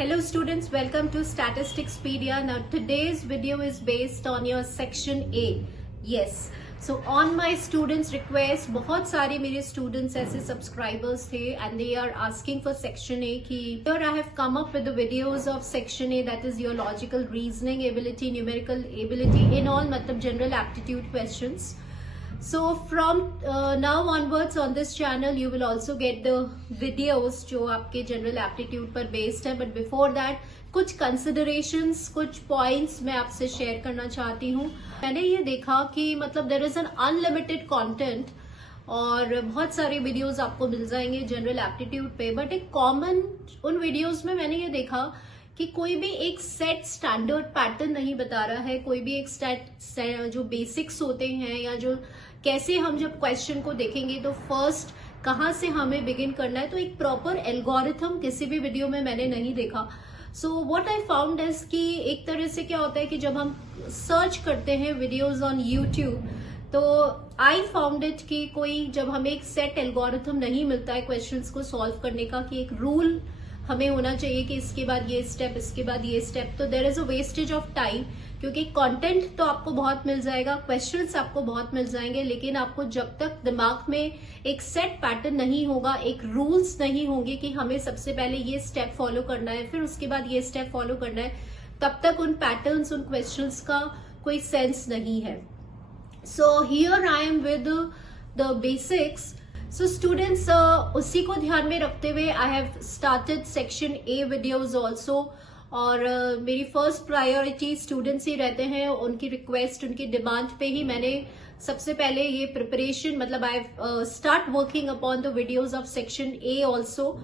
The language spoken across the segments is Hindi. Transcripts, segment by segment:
Hello students, welcome to Statisticspedia. Now today's video is based on your section A. Yes. So on my students request, बहुत सारे मेरे students ऐसे subscribers थे and they are asking for section A कि here I have come up with the videos of section A, that is your logical reasoning ability, numerical ability in all मतलब general aptitude questions. So from now onwards on this channel you will also get the videos जो आपके general aptitude पर based है, but before that कुछ considerations, कुछ points मैं आपसे share करना चाहती हूँ. मैंने ये देखा कि मतलब there is an unlimited content और बहुत सारे वीडियोस आपको मिल जाएंगे जनरल एप्टीट्यूड पे, बट एक कॉमन उन वीडियोस में मैंने ये देखा कि कोई भी एक सेट स्टैंडर्ड पैटर्न नहीं बता रहा है, कोई भी एक सेट जो बेसिक्स होते हैं या जो कैसे हम जब क्वेश्चन को देखेंगे तो फर्स्ट कहाँ से हमें बिगिन करना है, तो एक प्रॉपर एल्गोरिथम किसी भी वीडियो में मैंने नहीं देखा. So what I found is कि एक तरह से क्या होता है कि जब हम सर्च करते हैं वीडियोज ऑन यूट्यूब तो आई फाउंड इट कि कोई जब हमें एक सेट एल्गोरिथम नहीं मिलता है क्वेश्चंस को सॉल्व करने का, कि एक रूल हमें होना चाहिए कि इसके बाद ये स्टेप, इसके बाद ये स्टेप, तो there is a wastage of time. क्योंकि कंटेंट तो आपको बहुत मिल जाएगा, क्वेश्चंस आपको बहुत मिल जाएंगे, लेकिन आपको जब तक दिमाग में एक सेट पैटर्न नहीं होगा, एक रूल्स नहीं होंगे कि हमें सबसे पहले ये स्टेप फॉलो करना है फिर उसके बाद ये स्टेप फॉलो करना है, तब तक उन पैटर्न्स, उन क्वेश्चंस का कोई सेंस नहीं है. So here I am with the basics. So students उसी को ध्यान में रखते हुए I have started section A videos also. और मेरी फर्स्ट प्रायोरिटी स्टूडेंट्स ही रहते हैं, उनकी रिक्वेस्ट, उनकी डिमांड पे ही मैंने सबसे पहले ये प्रिपरेशन मतलब I start working upon the videos of section A also.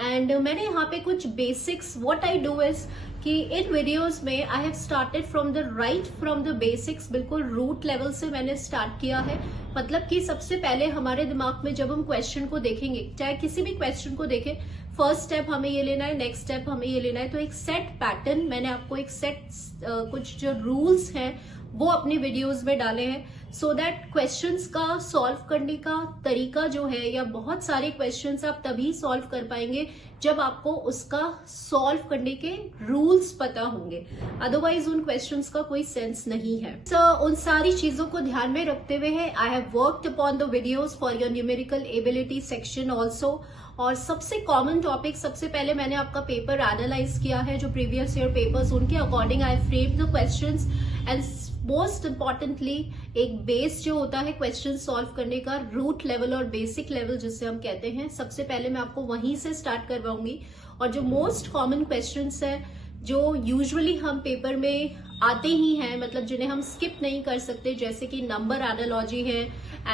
And मैंने यहाँ पे कुछ basics, what I do is कि इन वीडियोस में I have started from the basics, बिल्कुल रूट लेवल से मैंने स्टार्ट किया है. मतलब कि सबसे पहले हमारे दिमाग में जब हम क्वेश्चन को देखेंगे, चाहे किसी भी क्वेश्चन को देखें, फर्स्ट स्टेप हमें ये लेना है, नेक्स्ट स्टेप हमें ये लेना है, तो एक सेट पैटर्न मैंने आपको एक सेट कुछ जो रूल्स हैं वो अपनी वीडियोस में डाले हैं, सो दैट क्वेश्चंस का सॉल्व करने का तरीका जो है, या बहुत सारे क्वेश्चंस आप तभी सॉल्व कर पाएंगे जब आपको उसका सॉल्व करने के रूल्स पता होंगे, अदरवाइज उन क्वेश्चंस का कोई सेंस नहीं है. उन सारी चीजों को ध्यान में रखते हुए है I have worked upon the videos for your numerical ability section also. और सबसे कॉमन टॉपिक, सबसे पहले मैंने आपका पेपर एनालाइज किया है, जो प्रीवियस ईयर पेपर्स, उनके according I frame the questions and most importantly एक बेस जो होता है क्वेश्चन सॉल्व करने का, रूट लेवल और बेसिक लेवल जिसे हम कहते हैं, सबसे पहले मैं आपको वहीं से स्टार्ट करवाऊंगी. और जो मोस्ट कॉमन क्वेश्चंस है जो यूजुअली हम पेपर में आते ही हैं, मतलब जिन्हें हम स्किप नहीं कर सकते, जैसे कि नंबर एनालॉजी है,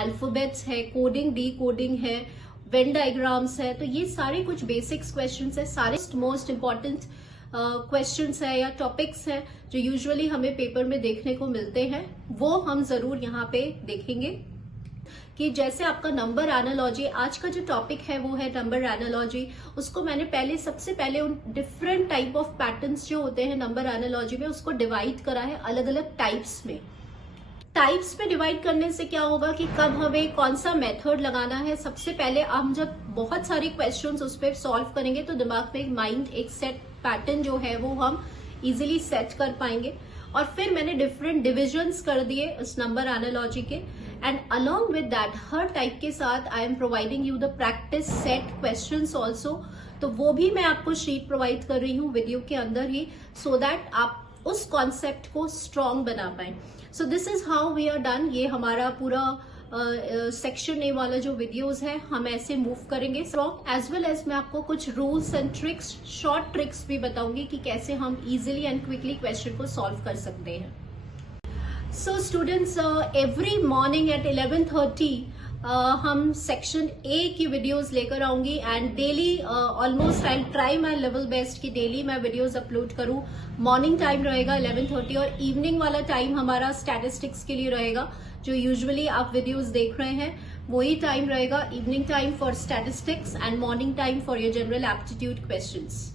अल्फाबेट्स है, कोडिंग, डी कोडिंग है, वेन डायग्राम्स है, तो ये सारे कुछ बेसिक्स क्वेश्चंस है, सारे मोस्ट इम्पॉर्टेंट क्वेश्चंस है या टॉपिक्स है जो यूजुअली हमें पेपर में देखने को मिलते हैं, वो हम जरूर यहाँ पे देखेंगे. कि जैसे आपका नंबर एनालॉजी, आज का जो टॉपिक है वो है नंबर एनालॉजी. उसको मैंने सबसे पहले उन डिफरेंट टाइप ऑफ पैटर्न्स जो होते हैं नंबर एनालॉजी में, उसको डिवाइड करा है अलग अलग टाइप्स में. टाइप्स में डिवाइड करने से क्या होगा कि कब हमें कौन सा मेथड लगाना है. सबसे पहले हम जब बहुत सारे क्वेश्चंस उस पर सॉल्व करेंगे तो दिमाग में एक माइंड, एक सेट पैटर्न जो है वो हम इजीली सेट कर पाएंगे. और फिर मैंने डिफरेंट डिविजन्स कर दिए उस नंबर एनालॉजी के, and along with that her type के साथ I am providing you the practice set questions also. तो वो भी मैं आपको शीट प्रोवाइड कर रही हूँ वीडियो के अंदर ही, सो दैट आप उस कॉन्सेप्ट को स्ट्रॉन्ग बना पाए. So this is how we are done. ये हमारा पूरा सेक्शन ए वाला जो वीडियोस है हम ऐसे मूव करेंगे स्ट्रॉन्ग, एज वेल एज मैं आपको कुछ rules and tricks, short tricks भी बताऊंगी कि कैसे हम इजीली एंड क्विकली क्वेश्चन को सॉल्व कर सकते हैं. So students, every morning at 11:30 हम सेक्शन ए की वीडियोस लेकर आऊंगी, and daily almost I try my level best कि डेली मैं वीडियोस अपलोड करूं. मॉर्निंग टाइम रहेगा 11:30 और इवनिंग वाला टाइम हमारा स्टैटिस्टिक्स के लिए रहेगा. जो यूजुअली आप वीडियोस देख रहे हैं वही टाइम रहेगा, evening time for statistics and morning time for your general aptitude questions.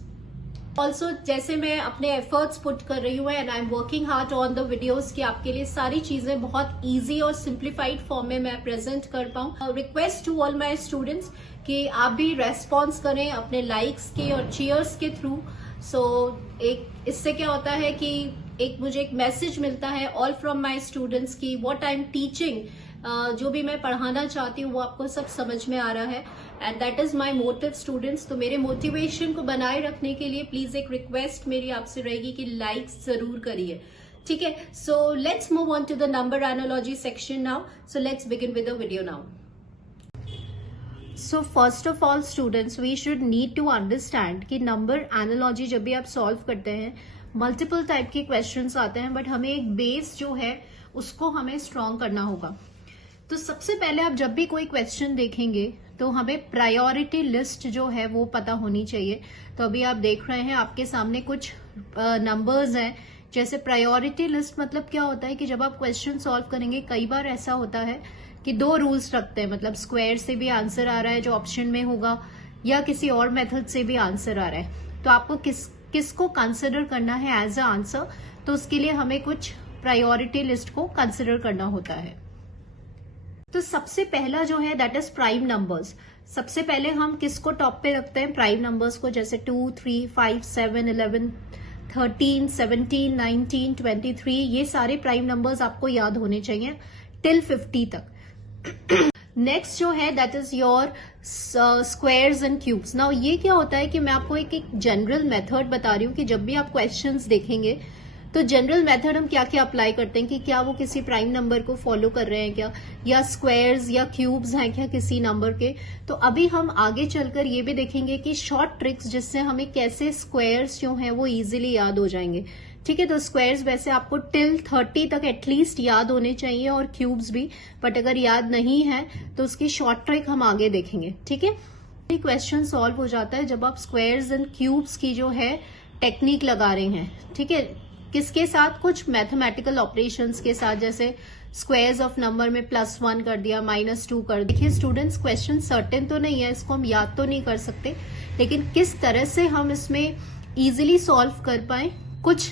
Also जैसे मैं अपने एफर्ट्स पुट कर रही हूँ and I am working hard on the videos कि आपके लिए सारी चीजें बहुत इजी और सिंप्लीफाइड फॉर्म में मैं प्रेजेंट कर पाऊँ. Request to all my students कि आप भी रेस्पॉन्स करें अपने लाइक्स के और चीयर्स के थ्रू, सो एक इससे क्या होता है कि एक मुझे एक मैसेज मिलता है ऑल फ्रॉम माय स्टूडेंट्स की व्हाट आई एम टीचिंग, जो भी मैं पढ़ाना चाहती हूँ वो आपको सब समझ में आ रहा है, and that is my motive students. तो मेरे मोटिवेशन को बनाए रखने के लिए प्लीज एक रिक्वेस्ट मेरी आपसे रहेगी कि लाइक्स जरूर करिए, ठीक है। So let's move on to the number analogy section now. So let's begin with the video now. So first of all students, we should need to understand कि नंबर एनालॉजी जब भी आप सॉल्व करते हैं मल्टीपल टाइप के क्वेश्चंस आते हैं, बट हमें एक बेस जो है उसको हमें स्ट्रॉन्ग करना होगा। तो सबसे पहले आप जब भी कोई क्वेश्चन देखेंगे तो हमें प्रायोरिटी लिस्ट जो है वो पता होनी चाहिए। तो अभी आप देख रहे हैं आपके सामने कुछ नंबर्स हैं। जैसे प्रायोरिटी लिस्ट मतलब क्या होता है कि जब आप क्वेश्चन सॉल्व करेंगे कई बार ऐसा होता है कि दो रूल्स रखते हैं, मतलब स्क्वायर से भी आंसर आ रहा है जो ऑप्शन में होगा, या किसी और मेथड से भी आंसर आ रहा है। तो आपको किसको कंसिडर करना है एज अ आंसर, तो उसके लिए हमें कुछ प्रायोरिटी लिस्ट को कंसिडर करना होता है। तो सबसे पहला जो है दैट इज प्राइम नंबर्स। सबसे पहले हम किसको टॉप पे रखते हैं, प्राइम नंबर्स को, जैसे 2, 3, 5, 7, 11, 13, 17, 19, 23, ये सारे प्राइम नंबर्स आपको याद होने चाहिए टिल 50 तक। नेक्स्ट जो है that is your squares and cubes. Now ये क्या होता है कि मैं आपको एक जनरल मेथड बता रही हूँ कि जब भी आप क्वेश्चंस देखेंगे तो जनरल मेथड हम क्या क्या अप्लाई करते हैं कि क्या वो किसी प्राइम नंबर को फॉलो कर रहे हैं क्या, या स्क्वायर्स या क्यूब्स हैं क्या किसी नंबर के। तो अभी हम आगे चलकर ये भी देखेंगे कि शॉर्ट ट्रिक्स जिससे हमें कैसे स्क्वायर्स जो हैं वो इजीली याद हो जाएंगे, ठीक है। तो स्क्वायर्स वैसे आपको टिल 30 तक एटलीस्ट याद होने चाहिए और क्यूब्स भी, बट अगर याद नहीं है तो उसकी शॉर्ट ट्रिक हम आगे देखेंगे, ठीक है। क्वेश्चन सॉल्व हो जाता है जब आप स्क्वायर्स एंड क्यूब्स की जो है टेक्निक लगा रहे हैं, ठीक है। किसके साथ, कुछ मैथमेटिकल ऑपरेशंस के साथ, जैसे स्क्वायर्स ऑफ नंबर में +1 कर दिया, -2 कर दिया। देखिए स्टूडेंट्स, क्वेश्चन सर्टेन तो नहीं है, इसको हम याद तो नहीं कर सकते, लेकिन किस तरह से हम इसमें इजीली सॉल्व कर पाए कुछ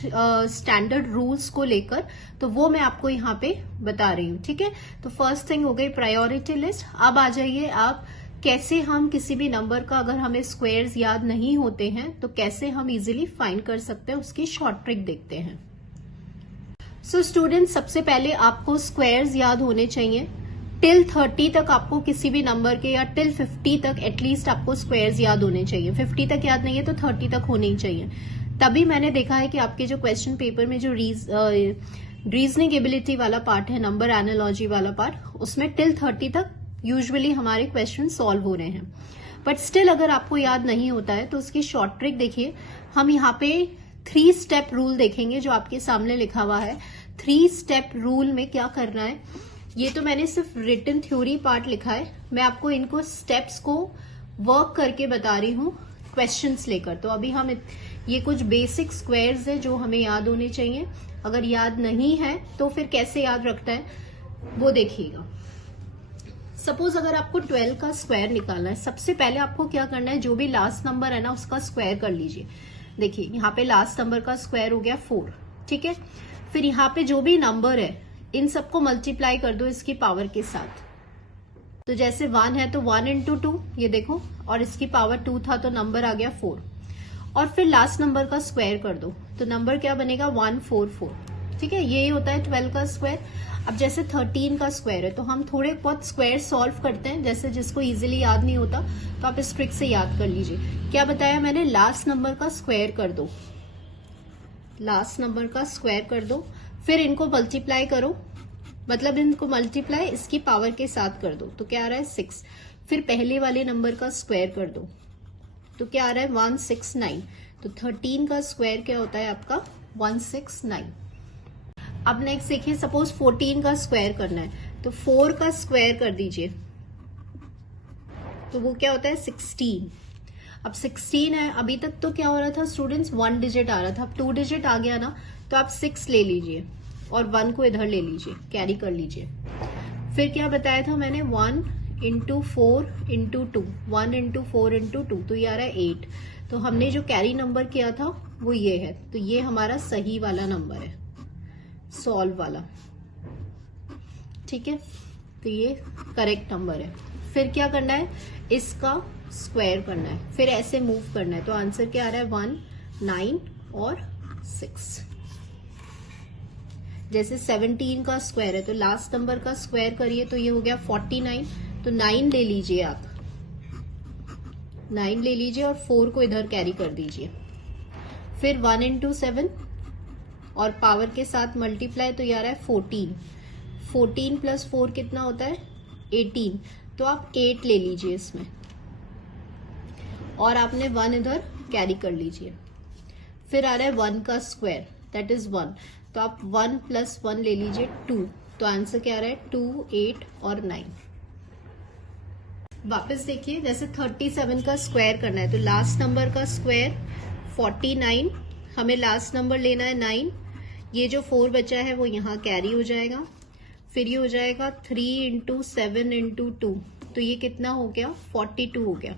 स्टैंडर्ड रूल्स को लेकर, तो वो मैं आपको यहाँ पे बता रही हूँ, ठीक है। तो फर्स्ट थिंग हो गई प्रायोरिटी लिस्ट। अब आ जाइए आप कैसे हम किसी भी नंबर का, अगर हमें स्क्वायर्स याद नहीं होते हैं तो कैसे हम इजीली फाइंड कर सकते हैं, उसकी शॉर्ट ट्रिक देखते हैं। सो स्टूडेंट्स, सबसे पहले आपको स्क्वायर्स याद होने चाहिए टिल 30 तक। आपको किसी भी नंबर के, या टिल 50 तक एटलीस्ट आपको स्क्वायर्स याद होने चाहिए। 50 तक याद नहीं है तो 30 तक होने ही चाहिए। तभी मैंने देखा है कि आपके जो क्वेश्चन पेपर में जो रीजनिंग एबिलिटी वाला पार्ट है, नंबर एनालॉजी वाला पार्ट, उसमें टिल 30 तक यूजुअली हमारे क्वेश्चन सॉल्व हो रहे हैं। बट स्टिल अगर आपको याद नहीं होता है तो उसकी शॉर्ट ट्रिक देखिए। हम यहाँ पे 3 स्टेप रूल देखेंगे जो आपके सामने लिखा हुआ है। 3 स्टेप रूल में क्या करना है, ये तो मैंने सिर्फ रिटन थ्योरी पार्ट लिखा है, मैं आपको इनको स्टेप्स को वर्क करके बता रही हूँ क्वेश्चंस लेकर। तो अभी हम ये कुछ बेसिक स्क्वायर्स है जो हमें याद होने चाहिए। अगर याद नहीं है तो फिर कैसे याद रखता है वो देखिएगा। सपोज अगर आपको 12 का स्क्वायर निकालना है, सबसे पहले आपको क्या करना है, जो भी लास्ट नंबर है ना उसका स्क्वायर कर लीजिए। देखिए यहाँ पे लास्ट नंबर का स्क्वायर हो गया 4, ठीक है। फिर यहाँ पे जो भी नंबर है इन सबको मल्टीप्लाई कर दो इसकी पावर के साथ। तो जैसे 1 है तो 1 into 2, ये देखो, और इसकी पावर 2 था तो नंबर आ गया 4। और फिर लास्ट नंबर का स्क्वायर कर दो तो नंबर क्या बनेगा 144, ठीक है। यही होता है 12 का स्क्वायर। अब जैसे 13 का स्क्वायर है तो हम थोड़े बहुत स्क्वायर सॉल्व करते हैं, जैसे जिसको इजीली याद नहीं होता तो आप इस ट्रिक से याद कर लीजिए। क्या बताया मैंने, लास्ट नंबर का स्क्वायर कर दो, लास्ट नंबर का स्क्वायर कर दो, फिर इनको मल्टीप्लाई करो, मतलब इनको मल्टीप्लाई इसकी पावर के साथ कर दो तो क्या आ रहा है 6। फिर पहले वाले नंबर का स्क्वायर कर दो तो क्या आ रहा है 169। तो 13 का स्क्वायर क्या होता है आपका 169। अब नेक्स्ट देखिए, सपोज 14 का स्क्वायर करना है तो 4 का स्क्वायर कर दीजिए तो वो क्या होता है 16। अब 16 है, अभी तक तो क्या हो रहा था स्टूडेंट्स 1 डिजिट आ रहा था, अब 2 डिजिट आ गया ना, तो आप 6 ले लीजिए और 1 को इधर ले लीजिए, कैरी कर लीजिए। फिर क्या बताया था मैंने, 1 into 4 into 2, 1 into 4 into 2, तो ये आ रहा है 8। तो हमने जो कैरी नंबर किया था वो ये है, तो ये हमारा सही वाला नंबर है, सॉल्व वाला, ठीक है। तो ये करेक्ट नंबर है। फिर क्या करना है, इसका स्क्वायर करना है, फिर ऐसे मूव करना है, तो आंसर क्या आ रहा है 9 और 6। जैसे 17 का स्क्वायर है तो लास्ट नंबर का स्क्वायर करिए तो ये हो गया 49, तो 9 ले लीजिए आप, 9 ले लीजिए और 4 को इधर कैरी कर दीजिए। फिर 1 इंटू 7 और पावर के साथ मल्टीप्लाई तो ये आ रहा है 14, 14 प्लस 4 कितना होता है 18, तो आप 8 ले लीजिए इसमें और आपने 1 इधर कैरी कर लीजिए। फिर आ रहा है 1 का स्क्वायर दैट इज 1, तो आप 1 प्लस 1 ले लीजिए 2, तो आंसर क्या आ रहा है 2, 8 और 9। वापस देखिए, जैसे 37 का स्क्वायर करना है तो लास्ट नंबर का स्क्वायर 49, हमें लास्ट नंबर लेना है 9, ये जो 4 बचा है वो यहाँ कैरी हो जाएगा। फिर ये हो जाएगा 3 इंटू 7 इंटू 2, तो ये कितना हो गया 42 हो गया।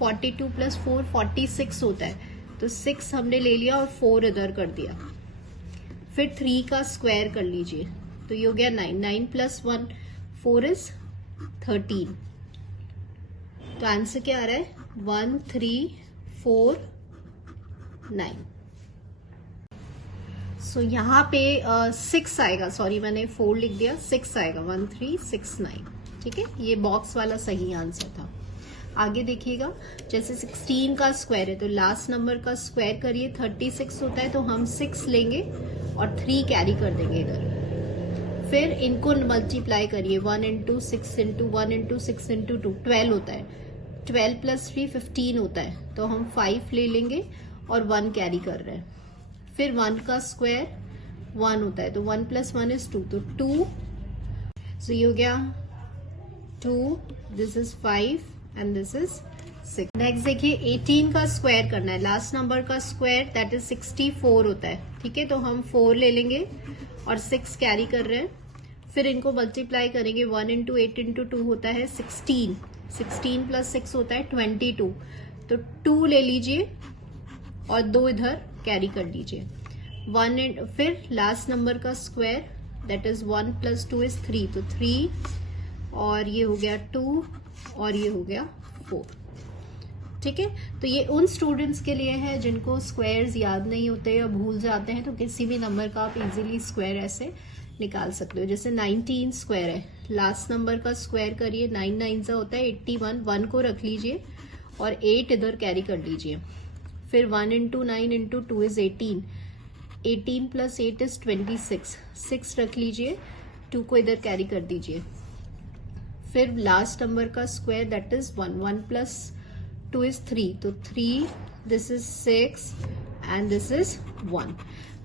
42 प्लस 4 46 होता है, तो 6 हमने ले लिया और 4 इधर कर दिया। फिर 3 का स्क्वायर कर लीजिए तो ये हो गया 9, 9 प्लस 1 4 इज 13, तो आंसर क्या आ रहा है 1, 3, 4, 9। सो यहाँ पे 6 आएगा, सॉरी मैंने 4 लिख दिया, 6 आएगा 1, 3, 6, 9। ठीक है, ये बॉक्स वाला सही आंसर था। आगे देखिएगा, जैसे 16 का स्क्वायर है तो लास्ट नंबर का स्क्वायर करिए 36 होता है, तो हम 6 लेंगे और 3 कैरी कर देंगे इधर। फिर इनको मल्टीप्लाई करिए 1 इंटू 6 इंटू 1 इंटू 6 इंटू 2 12 होता है, 12 प्लस 3 15 होता है, तो हम 5 ले लेंगे और 1 कैरी कर रहे हैं। फिर 1 का स्क्वायर 1 होता है, तो 1 प्लस 1 इज 2, तो 2, सो ये हो गया 2, this is 5 and this is 6। Next देखिए 18 का स्क्वायर करना है, लास्ट नंबर का स्क्वायर दैट इज 64 होता है। ठीक है, तो हम 4 ले लेंगे और 6 कैरी कर रहे हैं। फिर इनको मल्टीप्लाई करेंगे, 1 इंटू 8 इंटू 2 होता है 16, 16 प्लस 6 होता है 22, तो 2 ले लीजिए और 2 इधर कैरी कर लीजिए। 1 फिर लास्ट नंबर का square that is 1 plus 2 is 3, तो 3 और ये हो गया 2 और ये हो गया 4। ठीक है, तो ये उन स्टूडेंट्स के लिए है जिनको स्क्वायर्स याद नहीं होते या भूल जाते हैं, तो किसी भी नंबर का आप इजीली स्क्वायर ऐसे निकाल सकते हो। जैसे 19 स्क्वायर है, लास्ट नंबर का स्क्वायर करिए, 9 9 सा होता है 81, 1 को रख लीजिए और 8 इधर कैरी कर लीजिए। फिर 1 into 9 into 2 is 18, 18 plus 8 is 26, 6 रख लीजिए, 2 को इधर कैरी कर दीजिए। फिर लास्ट नंबर का square that is 1, 1 plus 2 is 3, तो 3, this is 6 and this is 1।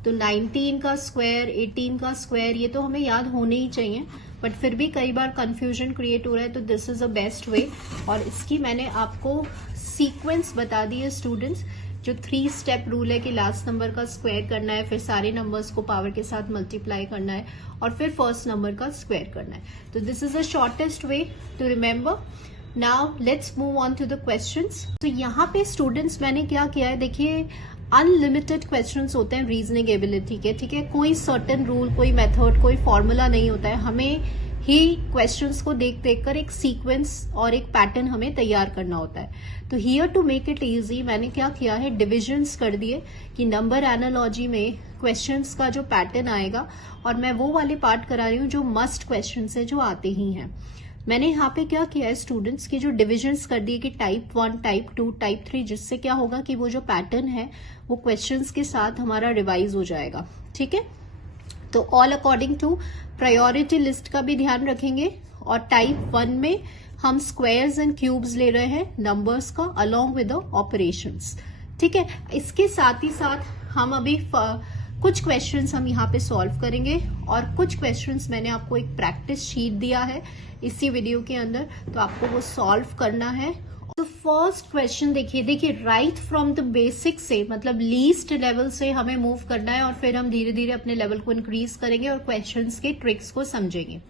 तो 19 का स्क्वायर, 18 का स्क्वायर ये तो हमें याद होने ही चाहिए, बट फिर भी कई बार कंफ्यूजन क्रिएट हो रहा है, तो this is a best way. और इसकी मैंने आपको सीक्वेंस बता दी है स्टूडेंट्स, जो 3 स्टेप रूल है कि लास्ट नंबर का स्क्वायर करना है, फिर सारे नंबर्स को पावर के साथ मल्टीप्लाई करना है और फिर फर्स्ट नंबर का स्क्वायर करना है। तो this is the shortest way to remember. Now let's move on to the questions. तो यहाँ पे स्टूडेंट्स मैंने क्या किया है, देखिए अनलिमिटेड क्वेश्चंस होते हैं रीजनिंग एबिलिटी के। ठीक है, कोई सर्टेन रूल, कोई मेथड, कोई फॉर्मूला नहीं होता है, हमें ही क्वेश्चंस को देख देख कर एक सीक्वेंस और एक पैटर्न हमें तैयार करना होता है। तो here to make it easy मैंने क्या किया है, डिविजन्स कर दिए कि नंबर एनालॉजी में क्वेश्चंस का जो पैटर्न आएगा, और मैं वो वाले पार्ट करा रही हूँ जो मस्ट क्वेश्चंस है, जो आते ही हैं। मैंने यहाँ पे क्या किया है स्टूडेंट्स की जो डिविजन्स कर दिए कि टाइप 1, टाइप 2, टाइप 3, जिससे क्या होगा कि वो जो पैटर्न है वो क्वेश्चंस के साथ हमारा रिवाइज हो जाएगा। ठीक है, तो all according to priority list का भी ध्यान रखेंगे। और टाइप 1 में हम स्क्वायर्स एंड क्यूब्स ले रहे हैं नंबर्स का अलोंग विद द ऑपरेशंस। ठीक है, इसके साथ ही साथ हम अभी कुछ क्वेश्चंस हम यहाँ पे सॉल्व करेंगे और कुछ क्वेश्चंस मैंने आपको एक प्रैक्टिस शीट दिया है इसी वीडियो के अंदर, तो आपको वो सॉल्व करना है। तो फर्स्ट क्वेश्चन देखिए राइट फ्रॉम द बेसिक से, मतलब लीस्ट लेवल से हमें मूव करना है और फिर हम धीरे धीरे अपने लेवल को इंक्रीज करेंगे और क्वेश्चंस के ट्रिक्स को समझेंगे।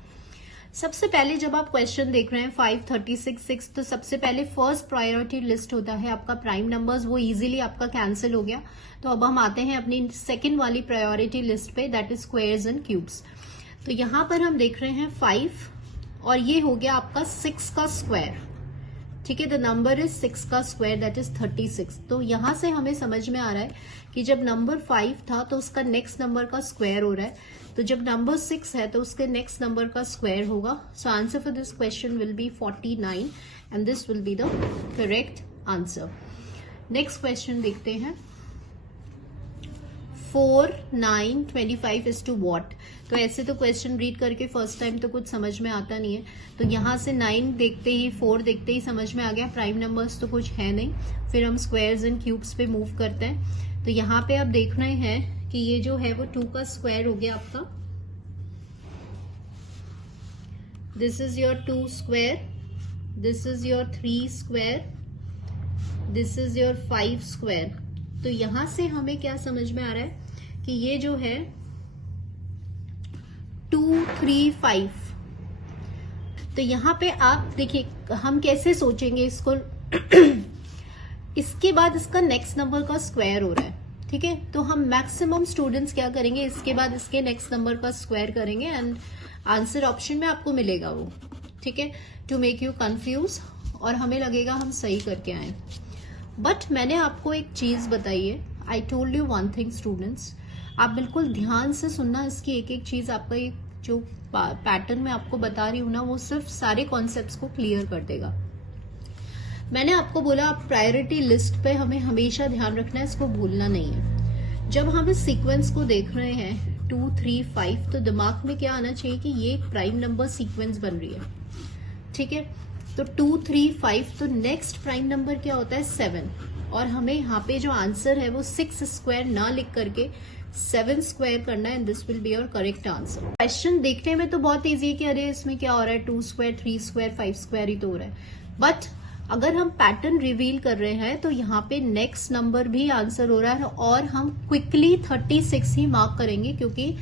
सबसे पहले जब आप क्वेश्चन देख रहे हैं 5, 36, 6, तो सबसे पहले फर्स्ट प्रायोरिटी लिस्ट होता है आपका प्राइम नंबर्स, वो इजीली आपका कैंसिल हो गया। तो अब हम आते हैं अपनी सेकंड वाली प्रायोरिटी लिस्ट पे, that is squares and cubes. तो यहां पर हम देख रहे हैं 5 और ये हो गया आपका 6 का स्क्वायर। ठीक है, द नंबर इज 6 का स्क्वायर दैट इज 36। तो यहां से हमें समझ में आ रहा है कि जब नंबर 5 था तो उसका नेक्स्ट नंबर का स्क्वायर हो रहा है, तो जब नंबर 6 है तो उसके नेक्स्ट नंबर का स्क्वायर होगा। सो answer for this question will B 49 and this will be the correct answer. Next question देखते हैं। 4, 9, 25 is to what? तो ऐसे तो क्वेश्चन रीड करके फर्स्ट टाइम तो कुछ समझ में आता नहीं है, तो यहां से 9 देखते ही 4 देखते ही समझ में आ गया प्राइम नंबर्स तो कुछ है नहीं। फिर हम स्क्वायर्स एंड क्यूब्स पे मूव करते हैं। तो यहाँ पे आप देख रहे हैं कि ये जो है वो 2 का स्क्वायर हो गया आपका। This is your 2 square, this is your 3 square, this is your 5 square. तो यहां से हमें क्या समझ में आ रहा है कि ये जो है 2, 3, 5। तो यहां पे आप देखिए हम कैसे सोचेंगे इसको इसके बाद इसका नेक्स्ट नंबर का स्क्वायर हो रहा है, ठीक है। तो हम मैक्सिमम स्टूडेंट्स क्या करेंगे, इसके बाद इसके नेक्स्ट नंबर का स्क्वायर करेंगे एंड आंसर ऑप्शन में आपको मिलेगा वो, ठीक है, टू मेक यू कंफ्यूज, और हमें लगेगा हम सही करके आए। बट मैंने आपको एक चीज बताई है, I told you one thing students, आप बिल्कुल ध्यान से सुनना, इसकी एक एक चीज आपका एक जो पैटर्न में आपको बता रही हूं ना, वो सिर्फ सारे कॉन्सेप्ट्स को क्लियर कर देगा। मैंने आपको बोला आप प्रायोरिटी लिस्ट पे हमें हमेशा ध्यान रखना है, इसको भूलना नहीं है। जब हम इस सीक्वेंस को देख रहे हैं 2, 3, 5, तो दिमाग में क्या आना चाहिए कि ये एक प्राइम नंबर सीक्वेंस बन रही है, ठीक है। तो 2, 3, 5, तो नेक्स्ट प्राइम नंबर क्या होता है 7, और हमें यहाँ पे जो आंसर है वो 6 स्क्वायर ना लिख करके 7 स्क्वायर करना है, this will be your correct answer. Question देखने में तो बहुत इजी है कि अरे इसमें क्या हो रहा है, 2 स्क्वायर, 3 स्क्वायर, 5 स्क्वायर ही तो हो रहा है, बट अगर हम पैटर्न रिवील कर रहे हैं तो यहाँ पे नेक्स्ट नंबर भी आंसर हो रहा है, और हम क्विकली 36 ही मार्क करेंगे, क्योंकि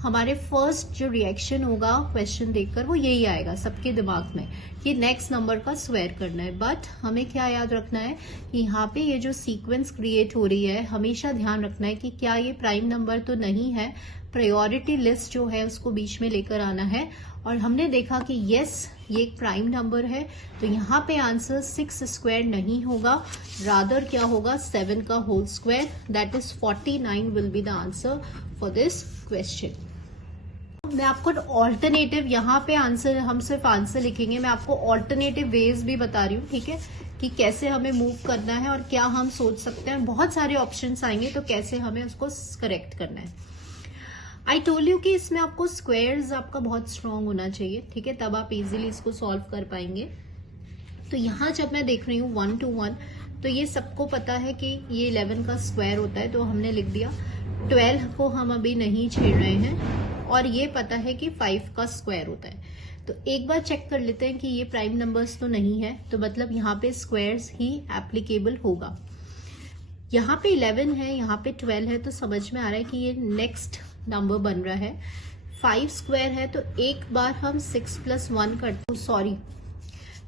हमारे फर्स्ट जो रिएक्शन होगा क्वेश्चन देखकर वो यही आएगा सबके दिमाग में कि नेक्स्ट नंबर का स्क्वायर करना है। बट हमें क्या याद रखना है कि यहाँ पे ये जो सीक्वेंस क्रिएट हो रही है, हमेशा ध्यान रखना है कि क्या ये प्राइम नंबर तो नहीं है, प्रायोरिटी लिस्ट जो है उसको बीच में लेकर आना है। और हमने देखा कि यस ये एक प्राइम नंबर है, तो यहाँ पे आंसर 6 स्क्वायर नहीं होगा, रादर क्या होगा 7 का whole square, that is 49 will be the answer for this question. मैं आपको ऑल्टरनेटिव, यहाँ पे आंसर हम सिर्फ आंसर लिखेंगे, मैं आपको ऑल्टरनेटिव वेज भी बता रही हूँ, ठीक है, कि कैसे हमें मूव करना है और क्या हम सोच सकते हैं। बहुत सारे ऑप्शंस आएंगे तो कैसे हमें उसको करेक्ट करना है। आई टोल्ड यू कि इसमें आपको स्क्वायर्स आपका बहुत स्ट्रांग होना चाहिए, ठीक है, तब आप इजीली इसको सॉल्व कर पाएंगे। तो यहाँ जब मैं देख रही हूँ 1 to 1, तो ये सबको पता है कि ये 11 का स्क्वायर होता है, तो हमने लिख दिया। 12 को हम अभी नहीं छेड़ रहे हैं, और ये पता है कि 5 का स्क्वायर होता है। तो एक बार चेक कर लेते हैं कि ये प्राइम नंबर्स तो नहीं है, तो मतलब यहाँ पे स्क्वायर्स ही एप्लीकेबल होगा। यहाँ पे 11 है, यहाँ पे 12 है, तो समझ में आ रहा है कि ये नेक्स्ट नंबर बन रहा है। 5 स्क्वायर है, तो एक बार हम 6 + 1 करते, सॉरी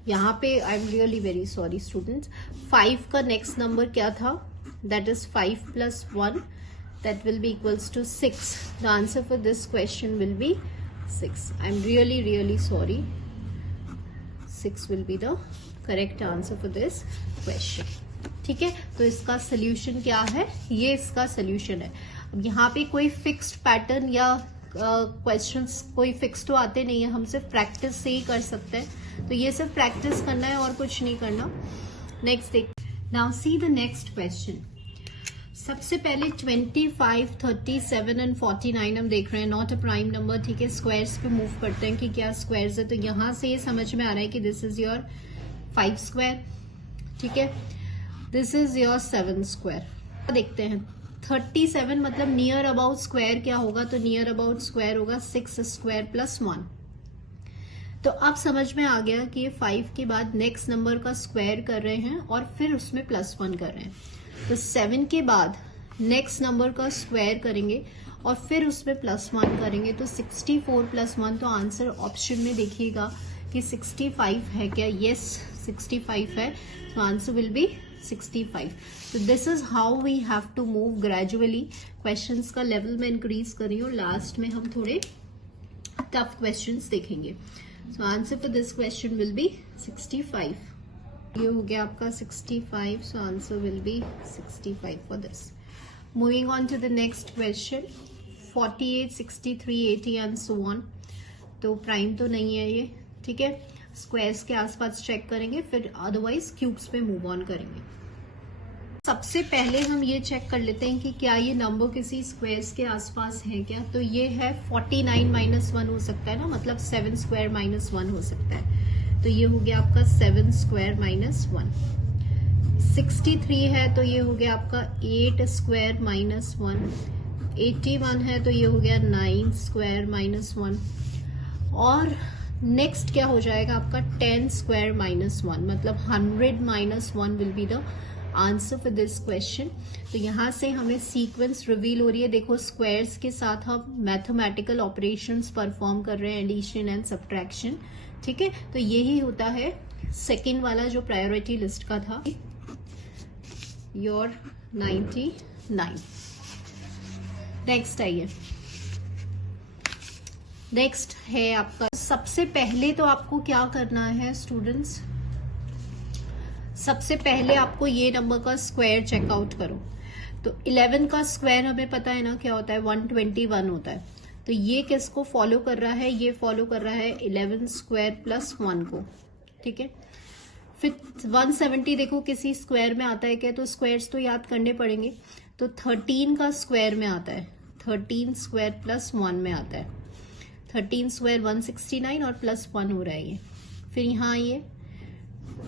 यहाँ पे I am really very sorry students, 5 का नेक्स्ट नंबर क्या था, that is 5 + 1, that will be equals to 6. The answer for this question will be 6. I'm really sorry. 6 will be the correct answer for this question. ठीक है, तो इसका सोल्यूशन क्या है, ये इसका सोल्यूशन है। अब यहाँ पे कोई फिक्स्ड पैटर्न या क्वेश्चंस कोई फिक्स तो आते नहीं है, हम सिर्फ प्रैक्टिस से ही कर सकते हैं, तो ये सिर्फ प्रैक्टिस करना है और कुछ नहीं करना। नेक्स्ट देख, now see the next question. सबसे पहले 25, 37 एंड 49 हम देख रहे हैं, नॉट अ प्राइम नंबर, ठीक है। स्क्वायर्स पे मूव करते हैं कि क्या स्क्वायर्स है, तो यहां से ये समझ में आ रहा है कि दिस इज योर 5 स्क्वायर, ठीक है, दिस इज योर 7 स्क्वायर। देखते हैं 37 मतलब नियर अबाउट स्क्वायर क्या होगा, तो नियर अबाउट स्क्वायर होगा 6 स्क्वायर + 1। तो अब समझ में आ गया कि ये 5 के बाद नेक्स्ट नंबर का स्क्वायर कर रहे हैं और फिर उसमें +1 कर रहे हैं। तो 7 के बाद नेक्स्ट नंबर का स्क्वायर करेंगे और फिर उसमें +1 करेंगे, तो 64 + 1, तो आंसर ऑप्शन में देखिएगा कि 65 है क्या, यस 65 है, तो आंसर विल बी 65। तो this is how we have to move gradually. Questions का लेवल में इंक्रीज करिए और लास्ट में हम थोड़े टफ क्वेश्चंस देखेंगे। So answer for this question will be 65। ये हो गया आपका 65, so answer will be 65 for this. Moving on to the next question. 48, 63, 80 and so on. तो प्राइम तो नहीं है ये, ठीक है. स्क्वायर्स के आसपास चेक करेंगे, फिर अदरवाइज क्यूब्स पे मूव ऑन करेंगे. सबसे पहले हम ये चेक कर लेते हैं कि क्या ये नंबर किसी स्क्वायर्स के आसपास है क्या. तो ये है 49 माइनस 1 हो सकता है ना, मतलब 7 स्क्वायर माइनस 1 हो सकता है. तो ये हो गया आपका 7 स्क्वायर माइनस 1. 63 है तो ये हो गया आपका 8 स्क्वायर माइनस 1. 81 है तो ये हो गया 9 स्क्वायर माइनस 1. और नेक्स्ट क्या हो जाएगा आपका 10 स्क्वायर माइनस 1, मतलब 100 minus 1 will be the answer for this question. तो यहाँ से हमें सीक्वेंस रिवील हो रही है. देखो स्क्वायर्स के साथ हम मैथमेटिकल ऑपरेशंस परफॉर्म कर रहे हैं, एडिशन एंड सब्ट्रैक्शन, ठीक है. तो यही होता है सेकेंड वाला जो प्रायोरिटी लिस्ट का था, योर 99. नेक्स्ट आइए. नेक्स्ट है आपका, सबसे पहले तो आपको क्या करना है स्टूडेंट्स, सबसे पहले आपको ये नंबर का स्क्वायर चेकआउट करो. तो 11 का स्क्वायर हमें पता है ना क्या होता है, 121 होता है. तो ये किसको फॉलो कर रहा है, ये फॉलो कर रहा है 11 स्क्वायर प्लस 1 को, ठीक है. फिर 170 देखो किसी स्क्वायर में आता है क्या, तो स्क्वायर्स तो याद करने पड़ेंगे. तो 13 का स्क्वायर में आता है, 13 स्क्वायर प्लस 1 में आता है. 13 स्क्वायर 169 और प्लस 1 हो रहा है ये. फिर यहाँ ये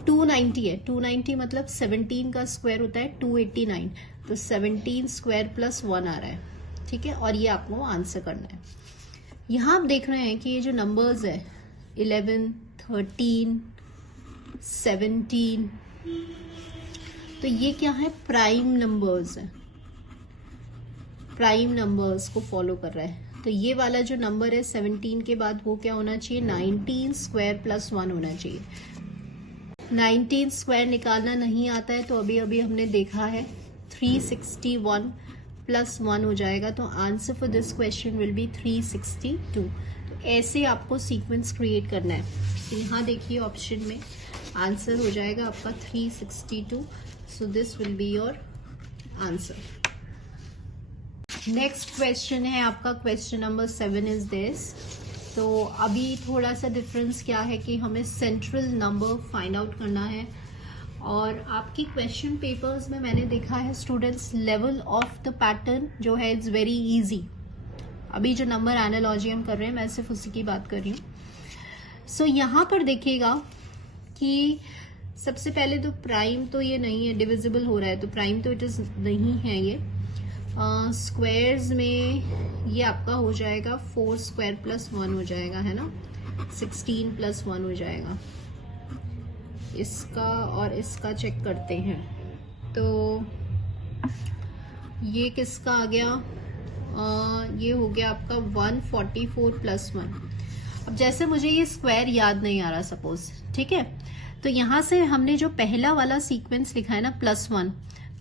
290 है, 290 मतलब 17 का स्क्वायर होता है 289. तो 17 स्क्वायर प्लस 1 आ रहा है, ठीक है. और ये आपको आंसर करना है. यहाँ आप देख रहे हैं कि ये जो नंबर्स है 11, 13, 17, तो ये क्या है, प्राइम नंबर्स है, प्राइम नंबर्स को फॉलो कर रहा है. तो ये वाला जो नंबर है 17 के बाद वो क्या होना चाहिए, 19 स्क्वायर प्लस 1 होना चाहिए. 19 स्क्वायर निकालना नहीं आता है तो अभी अभी हमने देखा है 361 प्लस 1 हो जाएगा. तो answer for this question will B 362. तो ऐसे आपको सीक्वेंस क्रिएट करना है. तो यहाँ देखिए ऑप्शन में आंसर हो जाएगा आपका 362. So this will be your answer. Next question है आपका, क्वेश्चन नंबर 7 इज दिस. तो अभी थोड़ा सा डिफरेंस क्या है कि हमें सेंट्रल नंबर फाइंड आउट करना है. और आपकी क्वेश्चन पेपर्स में मैंने देखा है students, level of the pattern जो है इट्स वेरी इजी. अभी जो नंबर एनालॉजी हम कर रहे हैं मैं सिर्फ उसी की बात कर रही हूँ. सो यहाँ पर देखिएगा कि सबसे पहले तो प्राइम तो ये नहीं है, डिविजिबल हो रहा है, तो प्राइम तो इट इज नहीं है ये. स्क्वायर्स में ये आपका हो जाएगा 4 स्क्वायर प्लस 1 हो जाएगा, है ना. 16 प्लस 1 हो जाएगा. इसका और इसका चेक करते हैं. तो ये किसका आ गया, ये हो गया आपका 144 प्लस 1. अब जैसे मुझे ये स्क्वायर याद नहीं आ रहा सपोज, ठीक है. तो यहाँ से हमने जो पहला वाला सीक्वेंस लिखा है ना +1,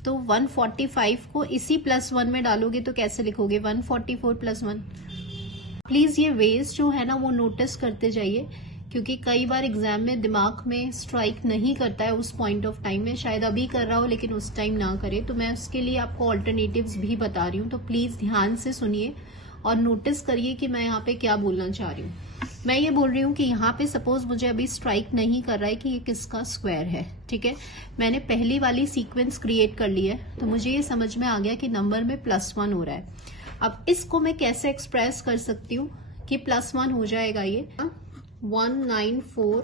तो 145 को इसी +1 में डालोगे तो कैसे लिखोगे, 144 प्लस 1. प्लीज ये वेज जो है ना वो नोटिस करते जाइए, क्योंकि कई बार एग्जाम में दिमाग में स्ट्राइक नहीं करता है उस पॉइंट ऑफ टाइम में. शायद अभी कर रहा हो लेकिन उस टाइम ना करे. तो मैं उसके लिए आपको ऑल्टरनेटिव्स भी बता रही हूँ. तो प्लीज ध्यान से सुनिए और नोटिस करिए कि मैं यहाँ पे क्या बोलना चाह रही हूँ. मैं ये बोल रही हूँ कि यहाँ पे सपोज मुझे अभी स्ट्राइक नहीं कर रहा है कि ये किसका स्क्वायर है, ठीक है. मैंने पहली वाली सीक्वेंस क्रिएट कर ली है, तो मुझे ये समझ में आ गया कि नंबर में +1 हो रहा है. अब इसको मैं कैसे एक्सप्रेस कर सकती हूँ कि +1 हो जाएगा ये 194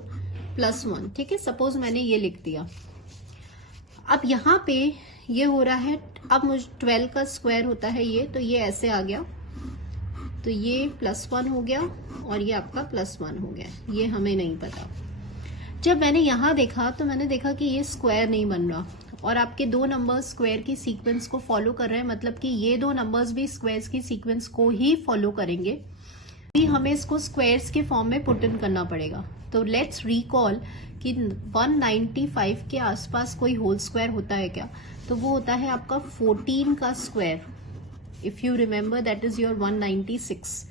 प्लस 1, ठीक है. सपोज मैंने ये लिख दिया. अब यहाँ पे ये हो रहा है, अब मुझे 12 का स्क्वायर होता है ये, तो ये ऐसे आ गया, तो ये +1 हो गया और ये आपका +1 हो गया. ये हमें नहीं पता. जब मैंने यहाँ देखा तो मैंने देखा कि ये स्क्वायर नहीं बन रहा और आपके दो नंबर्स स्क्वायर की सीक्वेंस को फॉलो कर रहे हैं, मतलब कि ये दो नंबर्स भी स्क्वायर्स की सीक्वेंस को ही फॉलो करेंगे. हमें इसको स्क्वायर्स के फॉर्म में पुट इन करना पड़ेगा. तो लेट्स रिकॉल कि 195 के आसपास कोई होल स्क्वायर होता है क्या, तो वो होता है आपका 14 का square. If you remember that is your 196,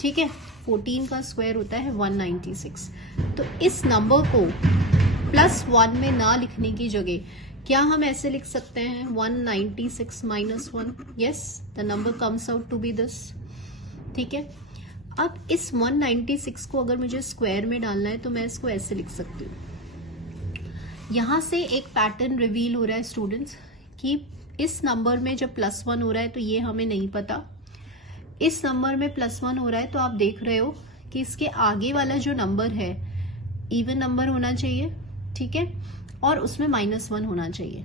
ठीक है. 14 का स्क्वायर होता है 196. तो इस नंबर को +1 में ना लिखने की जगह क्या हम ऐसे लिख सकते हैं 196 - 1? Yes, the number comes out to be this. ठीक है, अब इस 196 को अगर मुझे स्क्वायर में डालना है तो मैं इसको ऐसे लिख सकती हूँ। यहां से एक पैटर्न रिवील हो रहा है स्टूडेंट्स कि इस नंबर में जब +1 हो रहा है तो ये हमें नहीं पता, इस नंबर में +1 हो रहा है तो आप देख रहे हो कि इसके आगे वाला जो नंबर है इवन नंबर होना चाहिए, ठीक है, और उसमें -1 होना चाहिए।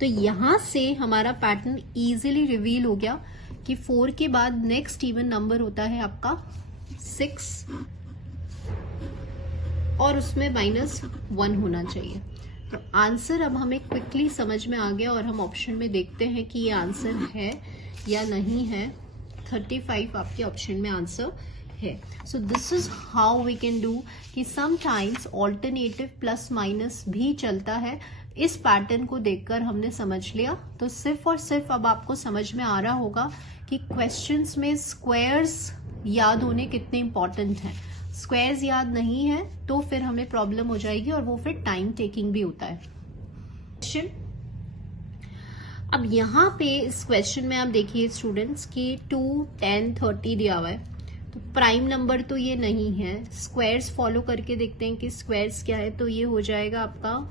तो यहां से हमारा पैटर्न इजीली रिवील हो गया कि 4 के बाद नेक्स्ट इवन नंबर होता है आपका 6 और उसमें -1 होना चाहिए। तो आंसर अब हमें क्विकली समझ में आ गया और हम ऑप्शन में देखते हैं कि ये आंसर है या नहीं है। 35 आपके ऑप्शन में आंसर है। So this is how we can do कि समटाइम्स ऑल्टरनेटिव प्लस माइनस भी चलता है। इस पैटर्न को देखकर हमने समझ लिया, तो सिर्फ और सिर्फ अब आपको समझ में आ रहा होगा कि क्वेश्चंस में स्क्वायर्स याद होने कितने इंपॉर्टेंट हैं। स्क्वायर्स याद नहीं है तो फिर हमें प्रॉब्लम हो जाएगी और वो फिर टाइम टेकिंग भी होता है। क्वेश्चन, अब यहाँ पे इस क्वेश्चन में आप देखिए स्टूडेंट्स कि 2, 10, 30 दिया हुआ है, तो प्राइम नंबर तो ये नहीं है। स्क्वायर्स फॉलो करके देखते हैं कि स्क्वायर्स क्या है, तो ये हो जाएगा आपका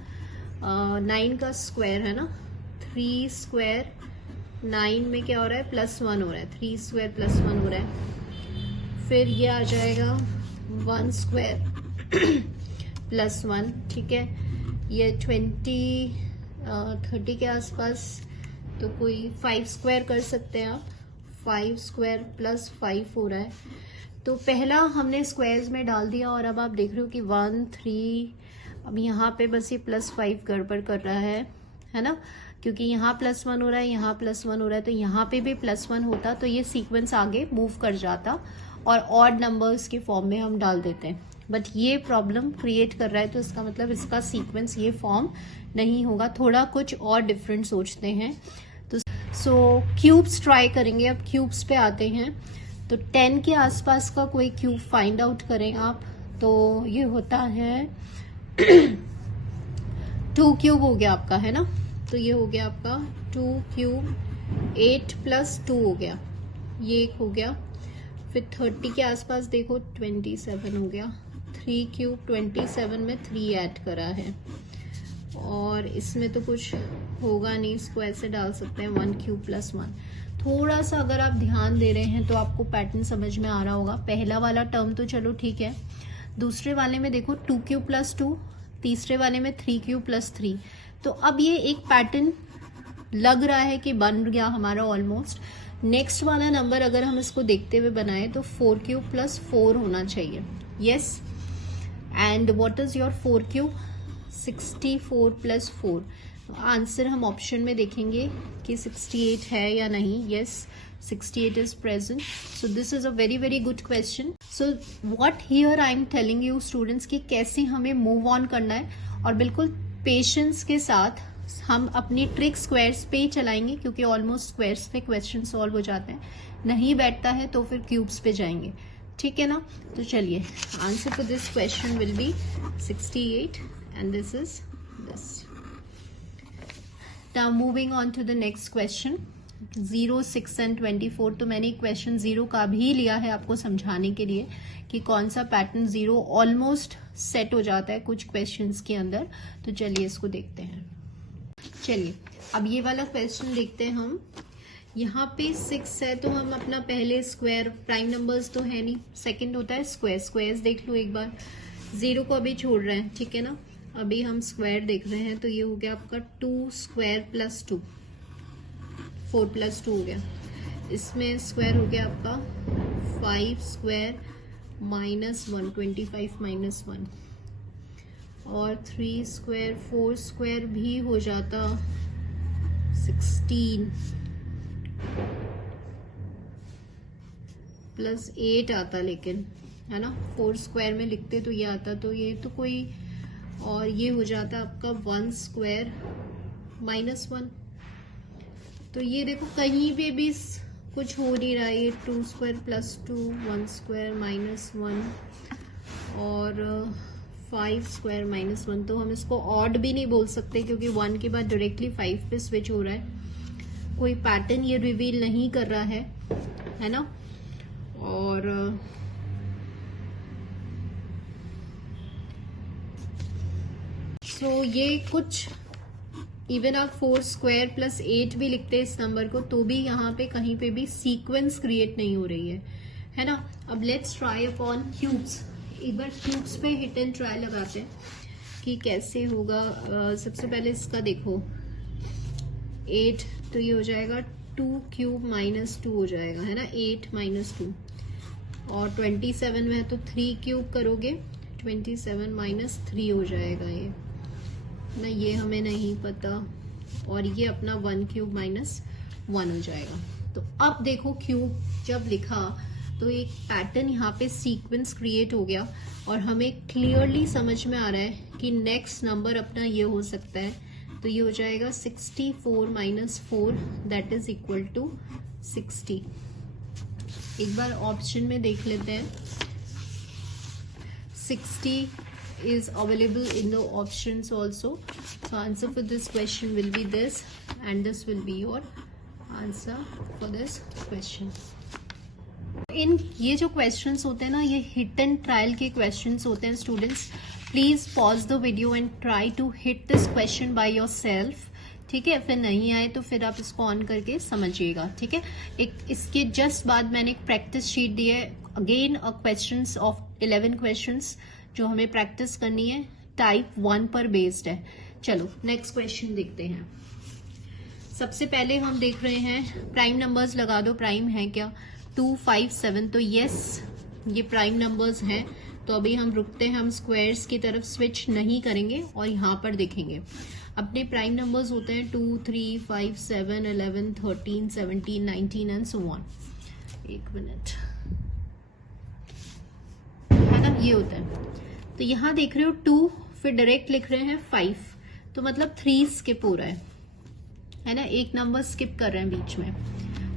9 का स्क्वायर है ना, 3 स्क्वायर 9 में क्या हो रहा है +1 हो रहा है, 3 स्क्वायर +1 हो रहा है। फिर ये आ जाएगा 1 स्क्वायर +1, ठीक है, ये 30 के आसपास, तो कोई 5 स्क्वायर कर सकते हैं आप, 5 स्क्वायर +5 हो रहा है। तो पहला हमने स्क्वायर्स में डाल दिया और अब आप देख रहे हो कि 1, 3, अब यहाँ पे बस ये +5 गड़बड़ कर रहा है ना, क्योंकि यहाँ +1 हो रहा है, यहाँ +1 हो रहा है, तो यहाँ पे भी +1 होता तो ये सीक्वेंस आगे मूव कर जाता और ऑड नंबर्स के फॉर्म में हम डाल देते हैं। बट ये प्रॉब्लम क्रिएट कर रहा है, तो इसका मतलब इसका सीक्वेंस ये फॉर्म नहीं होगा, थोड़ा कुछ और डिफरेंट सोचते हैं। तो सो क्यूब्स ट्राई करेंगे। अब क्यूब्स पे आते हैं, तो 10 के आसपास का कोई क्यूब फाइंड आउट करें आप, तो ये होता है 2 क्यूब हो गया आपका, है ना, तो ये हो गया आपका 2 क्यूब, 8 + 2 हो गया, ये एक हो गया। फिर 30 के आसपास देखो 27 हो गया, 3 क्यूब 27 में 3 ऐड करा है, और इसमें तो कुछ होगा नहीं, इसको ऐसे डाल सकते हैं 1 क्यूब +1। थोड़ा सा अगर आप ध्यान दे रहे हैं तो आपको पैटर्न समझ में आ रहा होगा। पहला वाला टर्म तो चलो ठीक है, दूसरे वाले में देखो 2 क्यूब +2, तीसरे वाले में 3 क्यूब +3। तो अब ये एक पैटर्न लग रहा है कि बन गया हमारा ऑलमोस्ट। नेक्स्ट वाला नंबर अगर हम इसको देखते हुए बनाए तो 4 क्यूब +4 होना चाहिए। Yes, and what is your 4 cube? 64 + 4। Answer हम ऑप्शन में देखेंगे कि 68 है या नहीं। Yes, 68 is present. So this is a very very good question. So what here I am telling you students कि कैसे हमें मूव ऑन करना है, और बिल्कुल पेशेंस के साथ हम अपनी ट्रिक स्क्वायर्स पे ही चलाएंगे, क्योंकि ऑलमोस्ट स्क्वायर्स पे क्वेश्चन सॉल्व हो जाते हैं। नहीं बैठता है तो फिर क्यूब्स पे जाएंगे, ठीक है ना। तो चलिए, answer for this question will be 68 and this is this. Now moving on to the next question, 0, 6 and 24। तो मैंने क्वेश्चन 0 का भी लिया है आपको समझाने के लिए कि कौन सा पैटर्न 0 ऑलमोस्ट सेट हो जाता है कुछ क्वेश्चंस के अंदर। तो चलिए इसको देखते हैं। चलिए अब ये वाला क्वेश्चन देखते हैं हम। यहाँ पे 6 है तो हम अपना पहले स्क्वायर, प्राइम नंबर्स तो है नहीं, सेकंड होता है स्क्वायर। स्क्वायर्स देख लो एक बार, 0 को अभी छोड़ रहे हैं, ठीक है ना। अभी हम स्क्वायर देख रहे हैं, तो ये हो गया आपका 2 स्क्वायर +2, 4 + 2 हो गया। इसमें स्क्वायर हो गया आपका 5 स्क्वायर -1, 25 - 1, और 3 स्क्वायर 4 स्क्वायर भी हो जाता 16 +8 आता, लेकिन है ना 4 स्क्वायर में लिखते तो ये आता, तो ये तो कोई, और ये हो जाता आपका 1 स्क्वायर -1। तो ये देखो कहीं पे भी कुछ हो नहीं रहा है। 2 स्क्वायर +2, 1 स्क्वायर -1 और 5 स्क्वायर माइनस 1, तो हम इसको ऑड भी नहीं बोल सकते क्योंकि 1 के बाद डायरेक्टली 5 पे स्विच हो रहा है। कोई पैटर्न ये रिवील नहीं कर रहा है ना। और सो ये कुछ इवन आप 4 स्क्वायर प्लस 8 भी लिखते हैं इस नंबर को, तो भी यहाँ पे कहीं पे भी सीक्वेंस क्रिएट नहीं हो रही है ना। अब लेट्स ट्राई अपॉन क्यूब्स। एक बार क्यूब्स पे हिट एंड ट्राई लगाते हैं कि कैसे होगा। सबसे पहले इसका देखो 8, तो ये हो जाएगा 2 क्यूब माइनस 2 हो जाएगा, है ना, 8 माइनस 2। और 27 में है तो 3 क्यूब करोगे, 27 माइनस 3 हो जाएगा ये ना, ये हमें नहीं पता। और ये अपना 1 क्यूब माइनस 1 हो जाएगा। तो अब देखो क्यूब जब लिखा तो एक पैटर्न यहाँ पे सीक्वेंस क्रिएट हो गया और हमें क्लियरली समझ में आ रहा है कि नेक्स्ट नंबर अपना ये हो सकता है। तो ये हो जाएगा 64 minus 4 that is equal to 60। एक बार ऑप्शन में देख लेते हैं। 60 is available in the options also. So answer for this question will be this, and this will be your answer for this question. इन ये जो क्वेश्चंस होते हैं ना, ये हिट एंड ट्रायल के क्वेश्चंस होते हैं। Students please pause the video and try to hit this question by yourself, ठीक है। फिर नहीं आए तो फिर आप इसको ऑन करके समझिएगा, ठीक है। एक इसके जस्ट बाद मैंने एक प्रैक्टिस शीट दी है, again a questions of 11 questions जो हमें प्रैक्टिस करनी है, टाइप 1 पर बेस्ड है। चलो नेक्स्ट क्वेश्चन देखते हैं। सबसे पहले हम देख रहे हैं प्राइम नंबर्स लगा दो, प्राइम है क्या 2, 5, 7, तो यस ये प्राइम नंबर्स हैं। तो अभी हम रुकते हैं, हम स्क्वायर्स की तरफ स्विच नहीं करेंगे और यहाँ पर देखेंगे अपने प्राइम नंबर्स होते हैं 2, 3, 5, 7, 11, 13, 17, 19 एंड सो ऑन। एक मिनट, है ना, ये होता है। तो यहां देख रहे हो 2, फिर डायरेक्ट लिख रहे हैं 5, तो मतलब 3 स्किप हो रहा है ना, एक नंबर स्किप कर रहे हैं बीच में।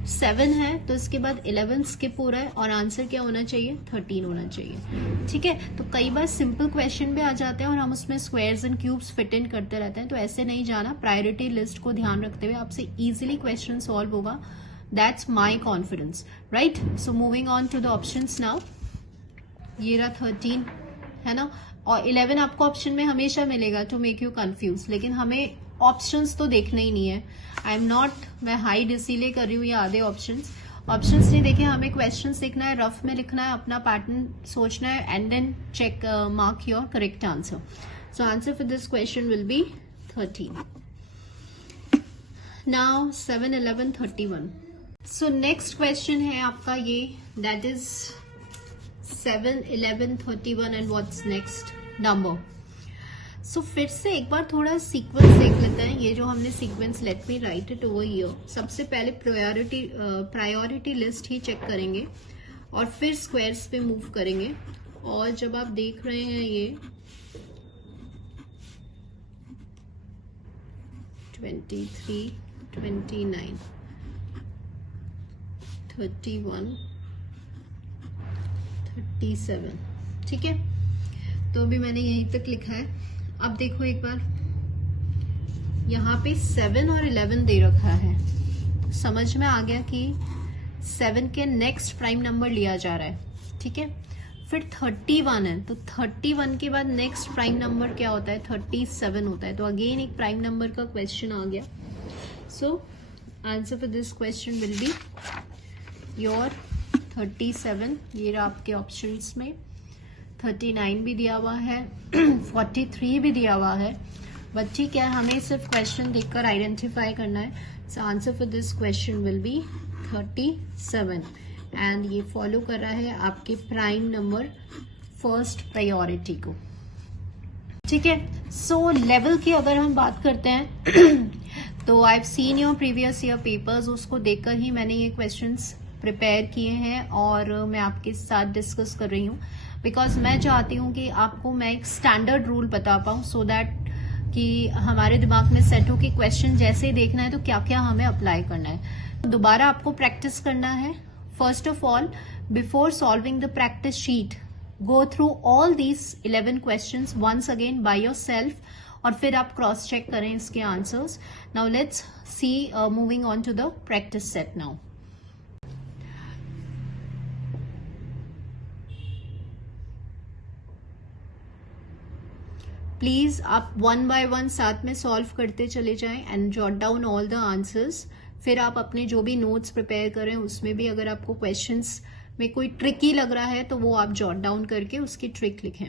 7 है तो इसके बाद 11 स्किप हो रहा है और आंसर क्या होना चाहिए 13 होना चाहिए, ठीक है। तो कई बार सिंपल क्वेश्चन भी आ जाते हैं और हम उसमें squares and cubes fit in करते रहते हैं, तो ऐसे नहीं जाना। प्रायोरिटी लिस्ट को ध्यान रखते हुए आपसे इजिली क्वेश्चन सॉल्व होगा, that's my confidence, right. So moving on to the options now. ये रहा 13, है ना, और 11 आपको ऑप्शन में हमेशा मिलेगा टू मेक यू कंफ्यूज, लेकिन हमें ऑप्शंस तो देखना ही नहीं है। आई एम नॉट, मैं हाइड इसीलिए कर रही हूँ ये आधे ऑप्शंस नहीं देखे, हमें क्वेश्चंस देखना है, रफ में लिखना है, अपना पैटर्न सोचना है and then check mark your correct answer. So answer for this question will be 13। Now 7, 11, 31। So next question है आपका ये, that is 7, 11, 31 and what's next number. So फिर से एक बार थोड़ा सीक्वेंस देख लेते हैं। ये जो हमने sequence, let me right it over here. सबसे पहले प्रायोरिटी लिस्ट ही चेक करेंगे और फिर स्क्वायर्स पे मूव करेंगे। और जब आप देख रहे हैं ये 23, 29, 31, 37, ठीक है। तो अभी मैंने यहीं तक लिखा है। अब देखो एक बार, यहाँ पे 7 और 11 दे रखा है, समझ में आ गया कि 7 के नेक्स्ट प्राइम नंबर लिया जा रहा है, ठीक है। फिर 31 है, तो 31 के बाद नेक्स्ट प्राइम नंबर क्या होता है 37 होता है। तो अगेन एक प्राइम नंबर का क्वेश्चन आ गया। सो answer for this question will be your 37। ये रहा आपके ऑप्शंस में। 39 भी दिया हुआ है, 43 भी दिया हुआ है, बट ठीक है, हमें सिर्फ क्वेश्चन देखकर आइडेंटिफाई करना है। So answer for this question will B 37 and ये फॉलो कर रहा है आपके प्राइम नंबर फर्स्ट प्रायोरिटी को, ठीक है। सो लेवल की अगर हम बात करते हैं तो I have seen your previous year papers, उसको देखकर ही मैंने ये क्वेश्चंस प्रिपेयर किए हैं और मैं आपके साथ डिस्कस कर रही हूँ, बिकॉज मैं चाहती हूँ कि आपको मैं एक स्टैंडर्ड रूल बता पाऊँ, सो दैट कि हमारे दिमाग में सेट हो कि क्वेश्चन जैसे ही देखना है तो क्या क्या हमें अप्लाई करना है। दोबारा आपको प्रैक्टिस करना है। First of all, before solving the practice sheet, go through all these 11 questions once again by yourself, और फिर आप क्रॉस चेक करें इसके answers. Now let's see moving on to the practice set now. Please आप वन बाय वन साथ में सॉल्व करते चले जाएं and jot down all the answers. फिर आप अपने जो भी नोट्स प्रिपेयर करें उसमें भी अगर आपको क्वेश्चंस में कोई ट्रिकी लग रहा है तो वो आप जॉट डाउन करके उसकी ट्रिक लिखें.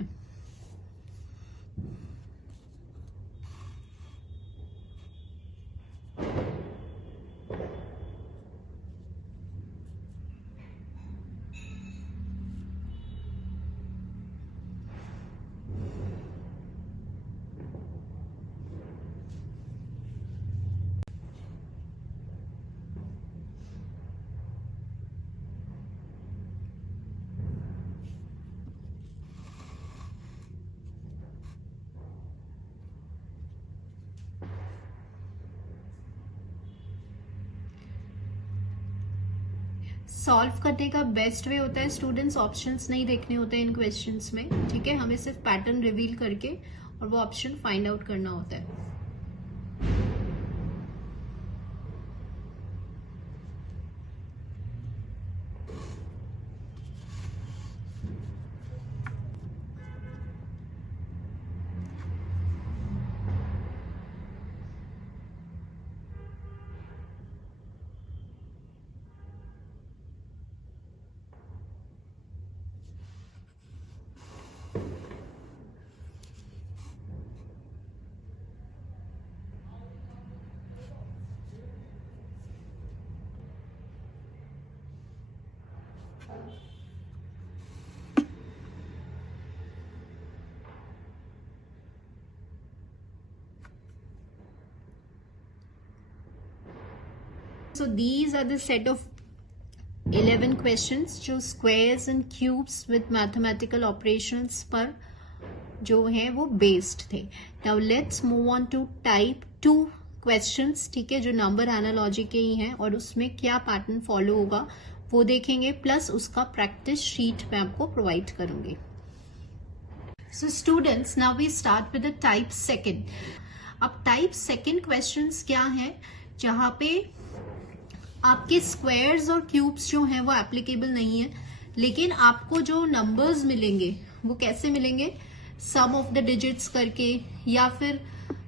सॉल्व करने का बेस्ट वे होता है स्टूडेंट्स, ऑप्शंस नहीं देखने होते हैं इन क्वेश्चंस में. ठीक है, हमें सिर्फ पैटर्न रिवील करके और वो ऑप्शन फाइंड आउट करना होता है. So these are the set of 11 questions जो squares and cubes with mathematical operations पर जो हैं वो based थे. Now let's move on to type 2 questions. ठीक है, जो नंबर एनालॉजी के ही हैं और उसमें क्या पैटर्न फॉलो होगा वो देखेंगे, प्लस उसका प्रैक्टिस शीट मैं आपको प्रोवाइड करूंगी. So students, now we start with the type second. अब टाइप सेकेंड क्वेश्चंस क्या हैं, जहां पे आपके स्क्वायर्स और क्यूब्स जो हैं वो एप्लीकेबल नहीं है, लेकिन आपको जो नंबर्स मिलेंगे वो कैसे मिलेंगे, सम ऑफ द डिजिट्स करके या फिर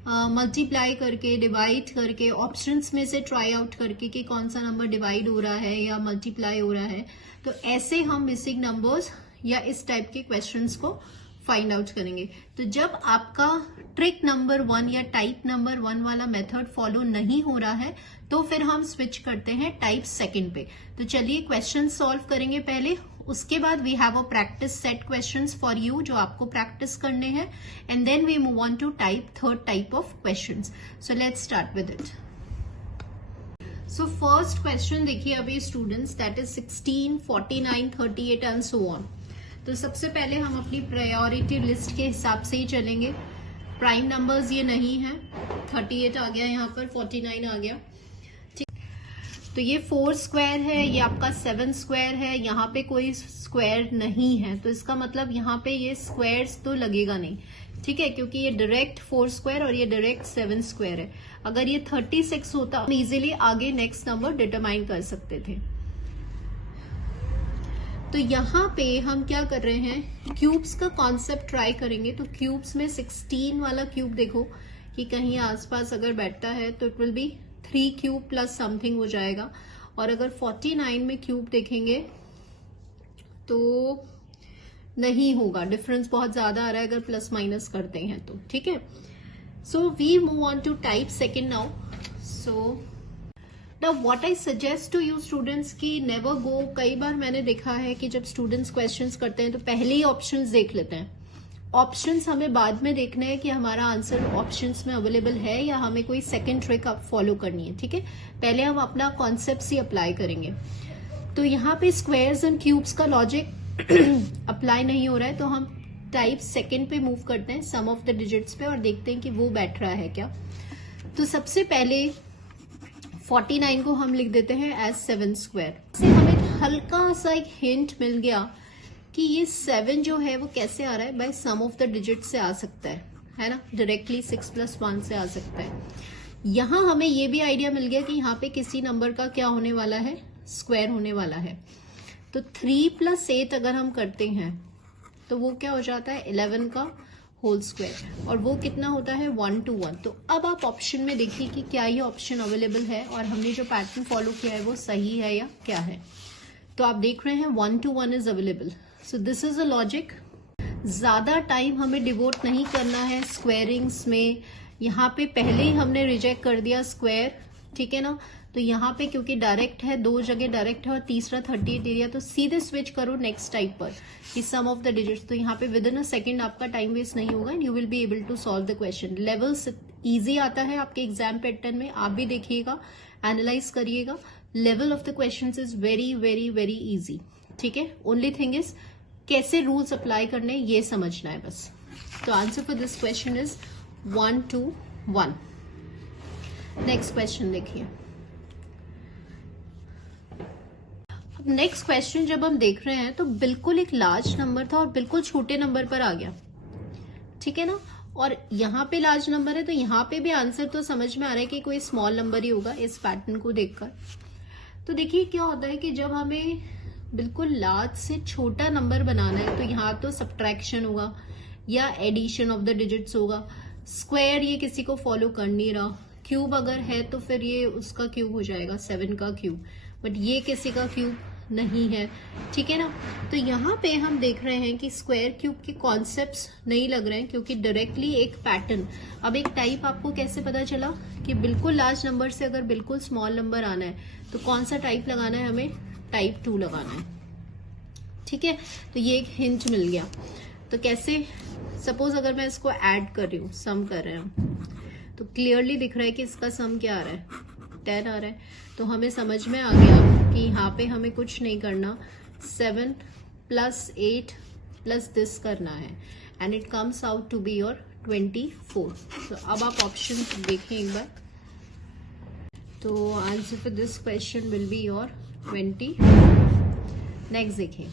मल्टीप्लाई करके, डिवाइड करके, ऑप्शंस में से ट्राई आउट करके कि कौन सा नंबर डिवाइड हो रहा है या मल्टीप्लाई हो रहा है. तो ऐसे हम मिसिंग नंबर्स या इस टाइप के क्वेश्चंस को फाइंड आउट करेंगे. तो जब आपका ट्रिक नंबर 1 या टाइप नंबर 1 वाला मेथड फॉलो नहीं हो रहा है तो फिर हम स्विच करते हैं टाइप सेकंड पे. तो चलिए क्वेश्चन सॉल्व करेंगे पहले, उसके बाद we have a practice set questions for you जो आपको प्रैक्टिस करने हैं, and then we move on to type third type of questions. So let's start with it. So first question देखिए अभी students, that is 16, 49, 38 and so on. तो सबसे पहले हम अपनी प्रायोरिटी लिस्ट के हिसाब से ही चलेंगे. प्राइम नंबर्स ये नहीं है, 38 आ गया यहाँ पर, 49 आ गया. ठीक, तो ये 4 स्क्वायर है, ये आपका 7 स्क्वायर है, यहाँ पे कोई स्क्वायर नहीं है, तो इसका मतलब यहाँ पे ये स्क्वायर्स तो लगेगा नहीं. ठीक है, क्योंकि ये डायरेक्ट 4 स्क्वायर और ये डायरेक्ट 7 स्क्वायर है. अगर ये 36 होता हम इजिली आगे नेक्स्ट नंबर डिटरमाइन कर सकते थे. तो यहाँ पे हम क्या कर रहे हैं, क्यूब्स का कॉन्सेप्ट ट्राई करेंगे. तो क्यूब्स में 16 वाला क्यूब देखो कि कहीं आसपास अगर बैठता है तो it will be 3 cube plus something हो जाएगा. और अगर 49 में क्यूब देखेंगे तो नहीं होगा, डिफरेंस बहुत ज्यादा आ रहा है अगर प्लस माइनस करते हैं तो. ठीक है, so we move on to type second now. So Now what I suggest to you students कि never go, कई बार मैंने देखा है कि जब स्टूडेंट्स क्वेश्चंस करते हैं तो पहले ही ऑप्शंस देख लेते हैं. ऑप्शंस हमें बाद में देखने हैं कि हमारा आंसर ऑप्शंस में अवेलेबल है या हमें कोई सेकंड ट्रिक आप फॉलो करनी है. ठीक है, पहले हम अपना कॉन्सेप्ट ही अप्लाई करेंगे. तो यहाँ पे स्क्वायर्स एंड क्यूब्स का लॉजिक अप्लाई नहीं हो रहा है, तो हम टाइप सेकेंड पे मूव करते हैं, सम ऑफ द डिजिट्स पे, और देखते हैं कि वो बैठ रहा है क्या. तो सबसे पहले 49 को हम लिख देते हैं एज 7 स्क्वायर. से हमें हल्का सा एक हिंट मिल गया कि ये 7 जो है वो कैसे आ रहा है, by sum of the digit से आ सकता है ना, डायरेक्टली 6 + 1 से आ सकता है। यहाँ हमें ये भी आइडिया मिल गया कि यहाँ पे किसी नंबर का क्या होने वाला है, स्क्वायर होने वाला है। तो 3 + 8 अगर हम करते हैं तो वो क्या हो जाता है, 11 का होल स्क्वायर, और वो कितना होता है, 1 to 1। तो अब आप ऑप्शन में देखिए कि क्या ये ऑप्शन अवेलेबल है और हमने जो पैटर्न फॉलो किया है वो सही है या क्या है। तो आप देख रहे हैं 1 to 1 is available. So this is a logic. ज्यादा टाइम हमें डिवोट नहीं करना है स्क्वेयरिंग्स में। यहाँ पे पहले ही हमने रिजेक्ट कर दिया स्क्वायर, ठीक है ना। तो यहाँ पे क्योंकि डायरेक्ट है, 2 जगह डायरेक्ट है और तीसरा 38 एरिया, तो सीधे स्विच करो नेक्स्ट टाइप पर कि सम ऑफ द डिजिट्स। तो यहाँ पे विद इन अ सेकेंड आपका टाइम वेस्ट नहीं होगा and you will be able to solve the question. Levels easy आता है आपके एग्जाम पैटर्न में, आप भी देखिएगा, एनालाइज करिएगा। Level of the question is very very very easy, ठीक है। ओनली थिंग इज कैसे रूल्स अप्लाई करने ये समझना है बस। तो answer for this question is 1 to 1। Next question देखिए। अब नेक्स्ट क्वेश्चन जब हम देख रहे हैं तो बिल्कुल एक लार्ज नंबर था और बिल्कुल छोटे नंबर पर आ गया, ठीक है ना। और यहाँ पे लार्ज नंबर है तो यहाँ पे भी आंसर तो समझ में आ रहा है कि कोई स्मॉल नंबर ही होगा इस पैटर्न को देखकर। तो देखिए क्या होता है कि जब हमें बिल्कुल लार्ज से छोटा नंबर बनाना है तो यहाँ तो सब्ट्रैक्शन होगा या एडिशन ऑफ द डिजिट्स होगा। स्क्वायर ये किसी को फॉलो कर नहीं रहा, क्यूब अगर है तो फिर ये उसका क्यूब हो जाएगा, 7 का क्यूब, बट ये किसी का क्यूब नहीं है, ठीक है ना। तो यहाँ पे हम देख रहे हैं कि स्क्वायर क्यूब के कॉन्सेप्ट्स नहीं लग रहे हैं क्योंकि डायरेक्टली एक पैटर्न। अब एक टाइप आपको कैसे पता चला कि बिल्कुल लार्ज नंबर से अगर बिल्कुल स्मॉल नंबर आना है तो कौन सा टाइप लगाना है, हमें टाइप 2 लगाना है, ठीक है। तो ये एक हिंट मिल गया। तो कैसे, सपोज अगर मैं इसको ऐड कर रही हूँ, सम कर रहे हैं, तो क्लियरली दिख रहा है कि इसका सम क्या आ रहा है, 10 आ रहा है। तो हमें समझ में आ गया कि यहाँ पे हमें कुछ नहीं करना, 7 + 8 + दिस करना है and it comes out to be your 24। तो अब आप ऑप्शन देखें एक बार। तो answer for this question will be your 20। Next देखें,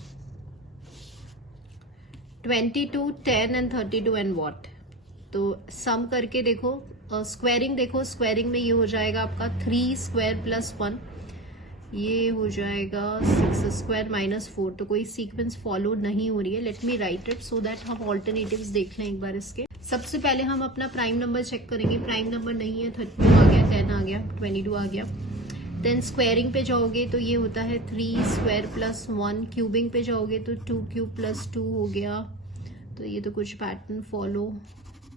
22, 10 एंड 32 एंड व्हाट। तो सम करके देखो, स्क्वायरिंग देखो, स्क्वायरिंग में ये हो जाएगा आपका 3 स्क्वायर + 1, ये हो जाएगा 6 स्क्वायर -4। तो कोई सीक्वेंस फॉलो नहीं हो रही है। Let me right it so that हम ऑल्टरनेटिव्स देख लें एक बार इसके। सबसे पहले हम अपना प्राइम नंबर चेक करेंगे। प्राइम नंबर नहीं है, 32 आ गया, 10 आ गया, 22 आ गया। देन स्क्वायरिंग पे जाओगे तो ये होता है 3 स्क्वायर + 1। क्यूबिंग पे जाओगे तो 2 क्यूब + 2 हो गया। तो ये तो कुछ पैटर्न फॉलो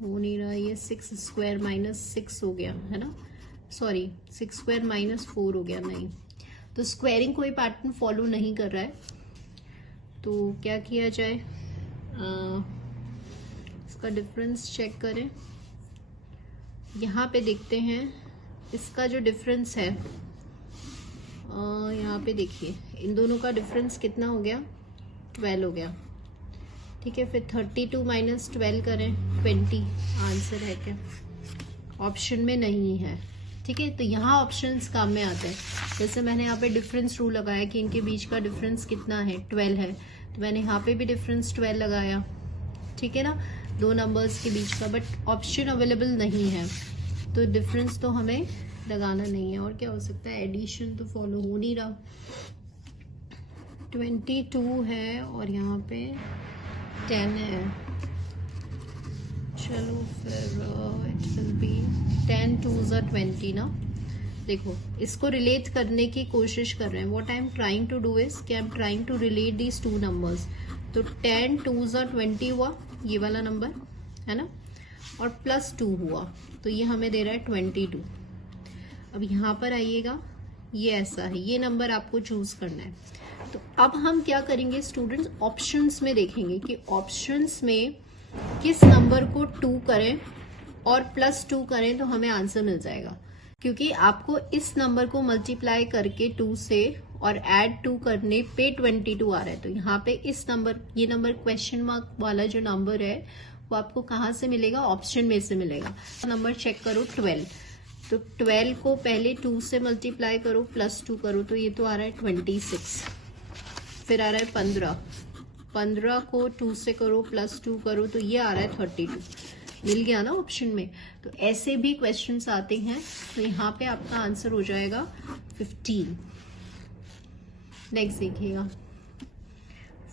हो नहीं रहा। ये 6 स्क्वायर -6 हो गया है ना, सॉरी 6 स्क्वायर -4 हो गया, नहीं। तो स्क्वायरिंग कोई पैटर्न फॉलो नहीं कर रहा है। तो क्या किया जाए, इसका डिफरेंस चेक करें। यहाँ पे देखते हैं इसका जो डिफरेंस है, यहाँ पे देखिए इन दोनों का डिफरेंस कितना हो गया, 12 हो गया, ठीक है। फिर 32 - 12 करें, 20 आंसर है क्या, ऑप्शन में नहीं है, ठीक है। तो यहाँ ऑप्शंस काम में आते हैं। जैसे मैंने यहाँ पे डिफरेंस रूल लगाया कि इनके बीच का डिफरेंस कितना है, 12 है, तो मैंने यहाँ पे भी डिफरेंस 12 लगाया, ठीक है ना, 2 नंबर्स के बीच का। बट ऑप्शन अवेलेबल नहीं है तो डिफरेंस तो हमें लगाना नहीं है। और क्या हो सकता है, एडिशन तो फॉलो हो नहीं रहा। 22 है और यहाँ पे 10 है, चलो फिर it will be 10 2s are 20 ना। देखो इसको रिलेट करने की कोशिश कर रहे हैं। What I am trying to do is कि I am trying to relate these 2 numbers. तो 10 2s are 20 हुआ, ये वाला नंबर है ना, और +2 हुआ, तो ये हमें दे रहा है 22। अब यहाँ पर आइएगा, ये ऐसा है, ये नंबर आपको चूज करना है। तो अब हम क्या करेंगे स्टूडेंट्स, ऑप्शंस में देखेंगे कि ऑप्शंस में किस नंबर को 2 करें और +2 करें तो हमें आंसर मिल जाएगा। क्योंकि आपको इस नंबर को मल्टीप्लाई करके 2 से और ऐड 2 करने पे 22 आ रहा है। तो यहाँ पे इस नंबर, ये नंबर क्वेश्चन मार्क वाला जो नंबर है वो आपको कहाँ से मिलेगा, ऑप्शन में से मिलेगा। नंबर चेक करो 12, तो 12 को पहले 2 से मल्टीप्लाई करो, +2 करो, तो ये तो आ रहा है 26, फिर आ रहा है 15, 15 को 2 से करो प्लस 2 करो तो ये आ रहा है 32, मिल गया ना ऑप्शन में। तो ऐसे भी क्वेश्चंस आते हैं, तो यहाँ पे आपका आंसर हो जाएगा 15। नेक्स्ट देखिएगा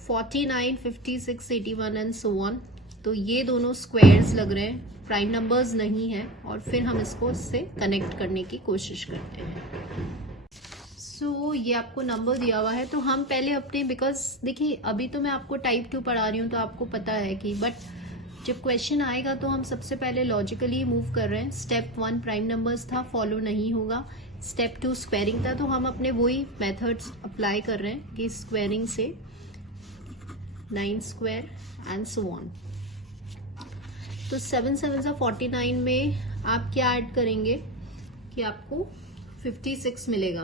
49, 56, 81 एंड सो ऑन। तो ये दोनों स्क्वायर्स लग रहे हैं, प्राइम नंबर्स नहीं है, और फिर हम इसको इससे कनेक्ट करने की कोशिश करते हैं। सो ये आपको नंबर दिया हुआ है, तो हम पहले अपने, बिकॉज देखिए अभी तो मैं आपको टाइप 2 पढ़ा रही हूँ तो आपको पता है कि, बट जब क्वेश्चन आएगा तो हम सबसे पहले लॉजिकली मूव कर रहे हैं। स्टेप 1 प्राइम नंबर्स था, फॉलो नहीं होगा। स्टेप 2 स्क्वायरिंग था, तो हम अपने वही मेथड्स अप्लाई कर रहे हैं कि स्क्वायरिंग से 9 स्क्वायर एंड सो ऑन। तो 7 7 49 में आप क्या ऐड करेंगे कि आपको 56 मिलेगा,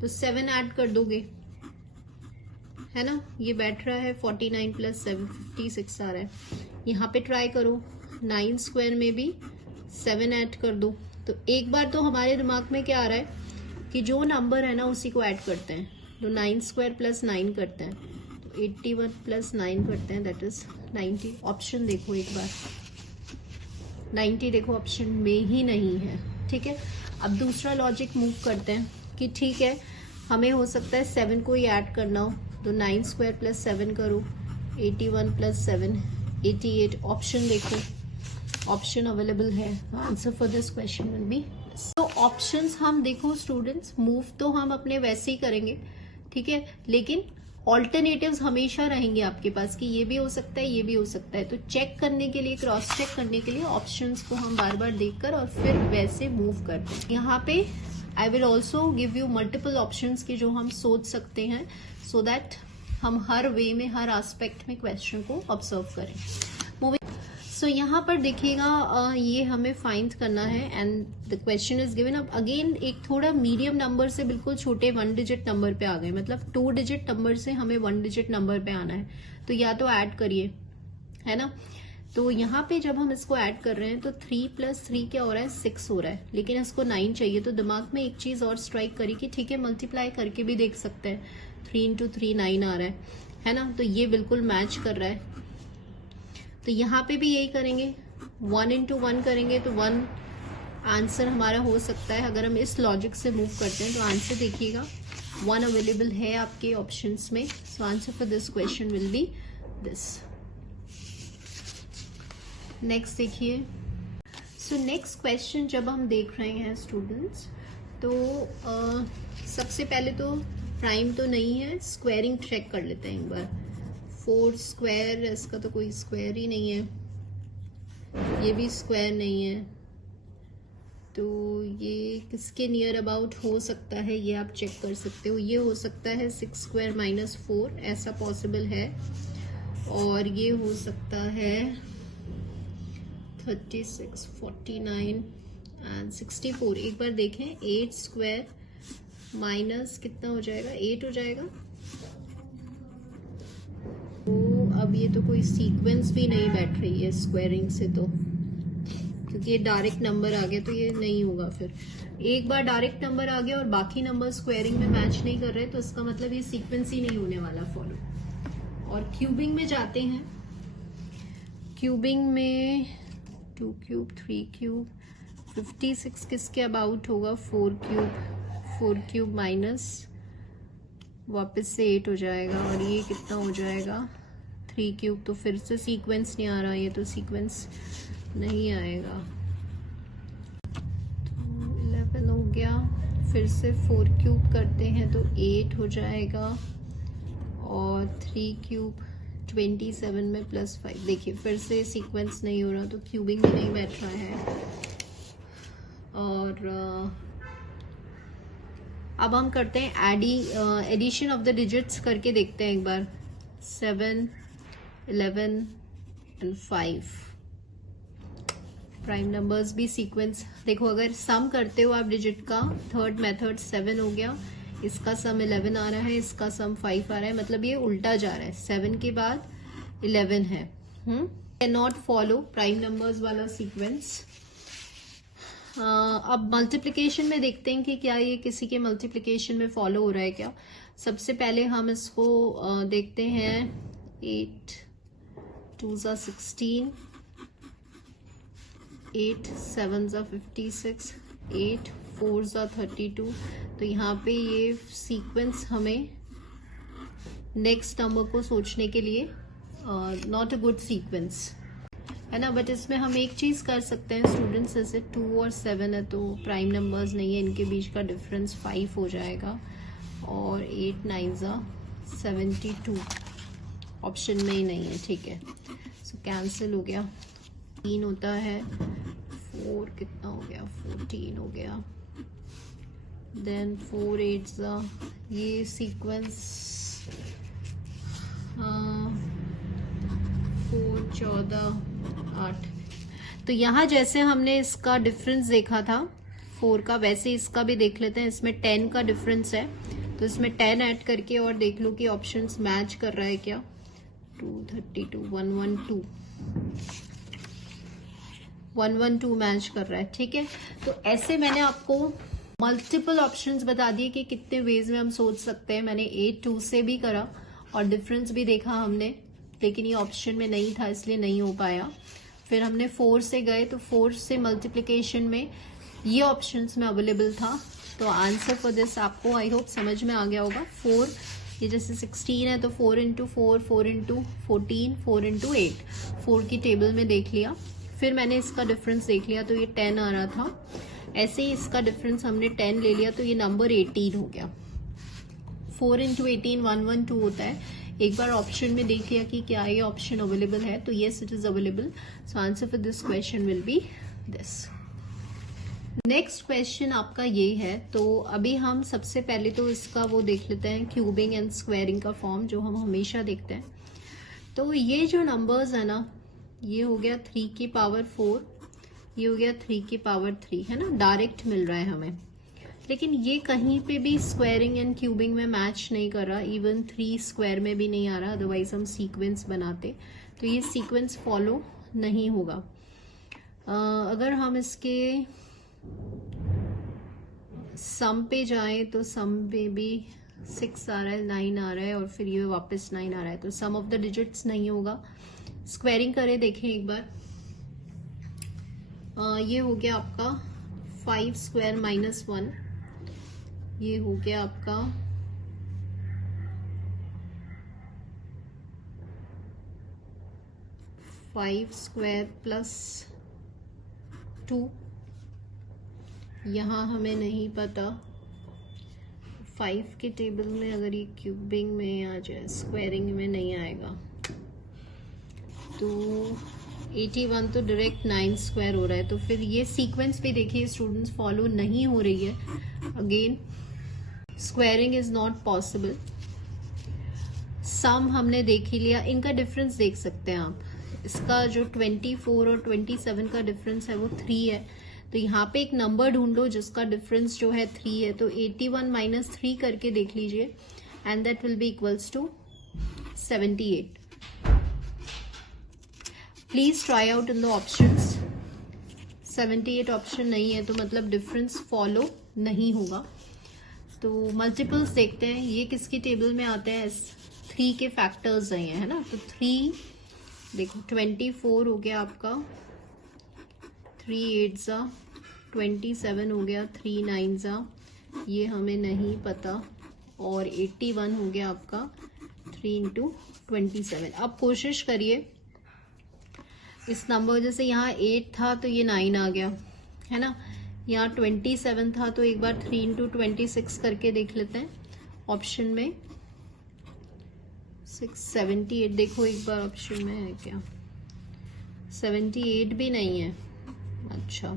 तो 7 ऐड कर दोगे, है ना। ये बैठ रहा है 49 प्लस 7 56 आ रहा है। यहाँ पे ट्राई करो 9 स्क्वायर में भी 7 ऐड कर दो। तो एक बार तो हमारे दिमाग में क्या आ रहा है कि जो नंबर है ना उसी को ऐड करते हैं, तो 9 स्क्वायर प्लस 9 करते हैं, तो 81 प्लस 9 करते हैं, दैट इज 90। ऑप्शन देखो एक बार, 90 देखो ऑप्शन में ही नहीं है, ठीक है। अब दूसरा लॉजिक मूव करते हैं कि ठीक है हमें हो सकता है 7 को ही ऐड करना हो, तो 9 स्क्वायर प्लस 7 करो, 81 प्लस 7 88। ऑप्शन देखो, ऑप्शन अवेलेबल है, answer for this question will B. तो ऑप्शंस हम देखो स्टूडेंट्स, मूव तो हम अपने वैसे ही करेंगे, ठीक है, लेकिन ऑल्टरनेटिव्स हमेशा रहेंगे आपके पास कि ये भी हो सकता है, ये भी हो सकता है। तो चेक करने के लिए, क्रॉस चेक करने के लिए ऑप्शंस को हम बार बार देखकर और फिर वैसे मूव करते हैं। यहाँ पे I will also give you multiple options की जो हम सोच सकते हैं, सो दैट हम हर वे में, हर एस्पेक्ट में क्वेश्चन को ऑब्जर्व करें। सो यहाँ पर देखिएगा ये हमें फाइंड करना है and the question is given. अब अगेन एक थोड़ा मीडियम नंबर से बिल्कुल छोटे 1 डिजिट नंबर पे आ गए, मतलब 2 डिजिट नंबर से हमें 1 डिजिट नंबर पे आना है, तो या तो ऐड करिए, है ना। तो यहाँ पे जब हम इसको ऐड कर रहे हैं तो 3 प्लस 3 क्या हो रहा है, 6 हो रहा है, लेकिन इसको 9 चाहिए। तो दिमाग में एक चीज और स्ट्राइक करी कि ठीक है मल्टीप्लाई करके भी देख सकते हैं, 3 इंटू 3 9 आ रहा है ना। तो ये बिल्कुल मैच कर रहा है, तो यहाँ पे भी यही करेंगे, 1 इंटू 1 करेंगे तो 1 आंसर हमारा हो सकता है। अगर हम इस लॉजिक से मूव करते हैं तो आंसर देखिएगा 1 अवेलेबल है आपके ऑप्शंस में। सो answer for this question will be this. Next देखिए, सो नेक्स्ट क्वेश्चन जब हम देख रहे हैं स्टूडेंट्स, तो सबसे पहले तो प्राइम तो नहीं है, स्क्वायरिंग चेक कर लेते हैं एक बार। 4 स्क्वायर, इसका तो कोई स्क्वायर ही नहीं है, ये भी स्क्वायर नहीं है, तो ये किसके नियर अबाउट हो सकता है ये आप चेक कर सकते हो। ये हो सकता है 6 स्क्वायर माइनस 4, ऐसा पॉसिबल है, और ये हो सकता है 36, 49 एंड 64। एक बार देखें, 8 स्क्वायर माइनस कितना हो जाएगा, 8 हो जाएगा। तो अब ये तो कोई सीक्वेंस भी नहीं बैठ रही है स्क्वायरिंग से, तो क्योंकि ये डायरेक्ट नंबर आ गया तो ये नहीं होगा। फिर एक बार डायरेक्ट नंबर आ गया और बाकी नंबर स्क्वायरिंग में मैच नहीं कर रहे, तो इसका मतलब ये सीक्वेंस ही नहीं होने वाला फॉलो। और क्यूबिंग में जाते हैं, क्यूबिंग में 2 क्यूब 3 क्यूब 56 किसके अबाउट होगा, 4 क्यूब माइनस वापस से 8 हो जाएगा, और ये कितना हो जाएगा 3 क्यूब। तो फिर से सीक्वेंस नहीं आ रहा, ये तो सीक्वेंस नहीं आएगा। तो 11 हो गया, फिर से 4 क्यूब करते हैं तो 8 हो जाएगा, और 3 क्यूब 27 में प्लस 5। देखिए फिर से सीक्वेंस नहीं हो रहा, तो क्यूबिंग भी नहीं बैठ रहा है। और अब हम करते हैं एडिशन ऑफ द डिजिट्स करके देखते हैं एक बार। 7, 11 एंड 5 प्राइम नंबर्स भी सीक्वेंस देखो, अगर सम करते हो आप डिजिट का, थर्ड मेथड 7 हो गया, इसका सम 11 आ रहा है, इसका सम 5 आ रहा है, मतलब ये उल्टा जा रहा है, 7 के बाद 11 है। Can not follow prime numbers वाला सीक्वेंस। अब मल्टीप्लिकेशन में देखते हैं कि क्या ये किसी के मल्टीप्लिकेशन में फॉलो हो रहा है क्या। सबसे पहले हम इसको देखते हैं 8 2s are 16, 8 7s are 56, 8 4s are 32। तो यहाँ पे ये सीक्वेंस हमें नेक्स्ट नंबर को सोचने के लिए नॉट अ गुड सीक्वेंस है ना। बट इसमें हम एक चीज कर सकते हैं स्टूडेंट्स, जैसे 2 और 7 है तो प्राइम नंबर्स नहीं है, इनके बीच का डिफरेंस 5 हो जाएगा, और 8 9s are 72 ऑप्शन में ही नहीं है, ठीक है। सो कैंसिल हो गया। 3 होता है, 4 कितना हो गया, 14 हो गया, देन 4 8s ये सीक्वेंस 4 14 8। तो यहाँ जैसे हमने इसका डिफरेंस देखा था 4 का, वैसे इसका भी देख लेते हैं। इसमें 10 का डिफरेंस है, तो इसमें 10 ऐड करके और देख लो कि ऑप्शंस मैच कर रहा है क्या। 232 112 112 मैच कर रहा है, ठीक है। तो ऐसे मैंने आपको मल्टीपल ऑप्शंस बता दिए कि कितने वेज में हम सोच सकते हैं। मैंने 8 2 से भी करा और डिफरेंस भी देखा हमने, लेकिन ये ऑप्शन में नहीं था इसलिए नहीं हो पाया। फिर हमने 4 से गए, तो 4 से मल्टीप्लिकेशन में ये ऑप्शंस में अवेलेबल था। तो आंसर फॉर दिस आपको आई होप समझ में आ गया होगा। 4 ये जैसे 16 है तो 4 इंटू 4 4 इंटू 14 4 इंटू 8 4 की टेबल में देख लिया। फिर मैंने इसका डिफरेंस देख लिया तो ये 10 आ रहा था। ऐसे ही इसका डिफरेंस हमने 10 ले लिया तो ये नंबर 18 हो गया। 4 इंटू 18 112 होता है। एक बार ऑप्शन में देख लिया कि क्या ये ऑप्शन अवेलेबल है, तो yes it is available. So answer for this question will be this. Next question आपका ये है, तो अभी हम सबसे पहले तो इसका वो देख लेते हैं क्यूबिंग एंड स्क्वायरिंग का फॉर्म, जो हम हमेशा देखते हैं। तो ये जो नंबर्स है ना, ये हो गया 3 की पावर 4, ये हो गया 3 की पावर 3, है ना, डायरेक्ट मिल रहा है हमें। लेकिन ये कहीं पे भी स्क्वायरिंग एंड क्यूबिंग में मैच नहीं कर रहा, इवन 3 स्क्वायर में भी नहीं आ रहा, अदरवाइज हम सीक्वेंस बनाते। तो ये सीक्वेंस फॉलो नहीं होगा। अगर हम इसके सम पे जाएं तो सम में भी 6 आ रहा है, 9 आ रहा है, और फिर ये वापस 9 आ रहा है, तो सम ऑफ द डिजिट्स नहीं होगा। स्क्वायरिंग करें देखें एक बार। ये हो गया आपका 5 स्क्वायर माइनस 1, ये हो गया आपका 5 स्क्वायर प्लस 2, यहाँ हमें नहीं पता 5 के टेबल में अगर ये क्यूबिंग में आ जाए, स्क्वायरिंग में नहीं आएगा। तो 81 तो डायरेक्ट 9 स्क्वायर हो रहा है, तो फिर ये सीक्वेंस भी देखिए स्टूडेंट्स फॉलो नहीं हो रही है। Again squaring is not possible. सम हमने देख ही लिया, इनका डिफरेंस देख सकते हैं आप। इसका जो 24 और 27 का डिफरेंस है वो 3 है, तो यहाँ पे एक नंबर ढूंढ लो जिसका डिफरेंस जो है 3 है। तो 81 माइनस 3 करके देख लीजिए, and that will be equals to 78। Please try out in the options. 78 option नहीं है, तो मतलब डिफरेंस फॉलो नहीं होगा। तो मल्टीपल्स देखते हैं, ये किसकी टेबल में आते हैं, 3 के फैक्टर्स हैं ये, है ना। तो 3 देखो 24 हो गया आपका, 3 8s 27 हो गया, 3 9s ये हमें नहीं पता, और 81 हो गया आपका 3 इंटू 27। अब कोशिश करिए इस नंबर, जैसे यहाँ 8 था तो ये 9 आ गया, है ना। यहाँ 27 था तो एक बार 3 इंटू 26 करके देख लेते हैं ऑप्शन में। 678 देखो एक बार ऑप्शन में है क्या, 78 भी नहीं है। अच्छा,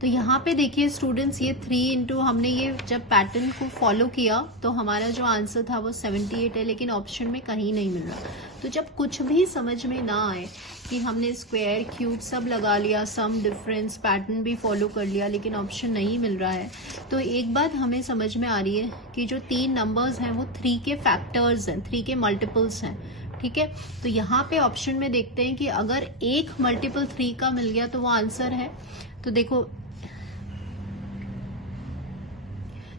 तो यहाँ पे देखिए स्टूडेंट्स, ये 3 इंटू हमने ये जब पैटर्न को फॉलो किया तो हमारा जो आंसर था वो 78 है, लेकिन ऑप्शन में कहीं नहीं मिल रहा। तो जब कुछ भी समझ में ना आए कि हमने स्क्वायर क्यूब सब लगा लिया, सम डिफरेंस पैटर्न भी फॉलो कर लिया, लेकिन ऑप्शन नहीं मिल रहा है, तो एक बात हमें समझ में आ रही है कि जो 3 नंबर्स हैं वो 3 के फैक्टर्स हैं, 3 के मल्टीपल्स हैं, ठीक है। तो यहाँ पे ऑप्शन में देखते हैं कि अगर एक मल्टीपल 3 का मिल गया तो वो आंसर है। तो देखो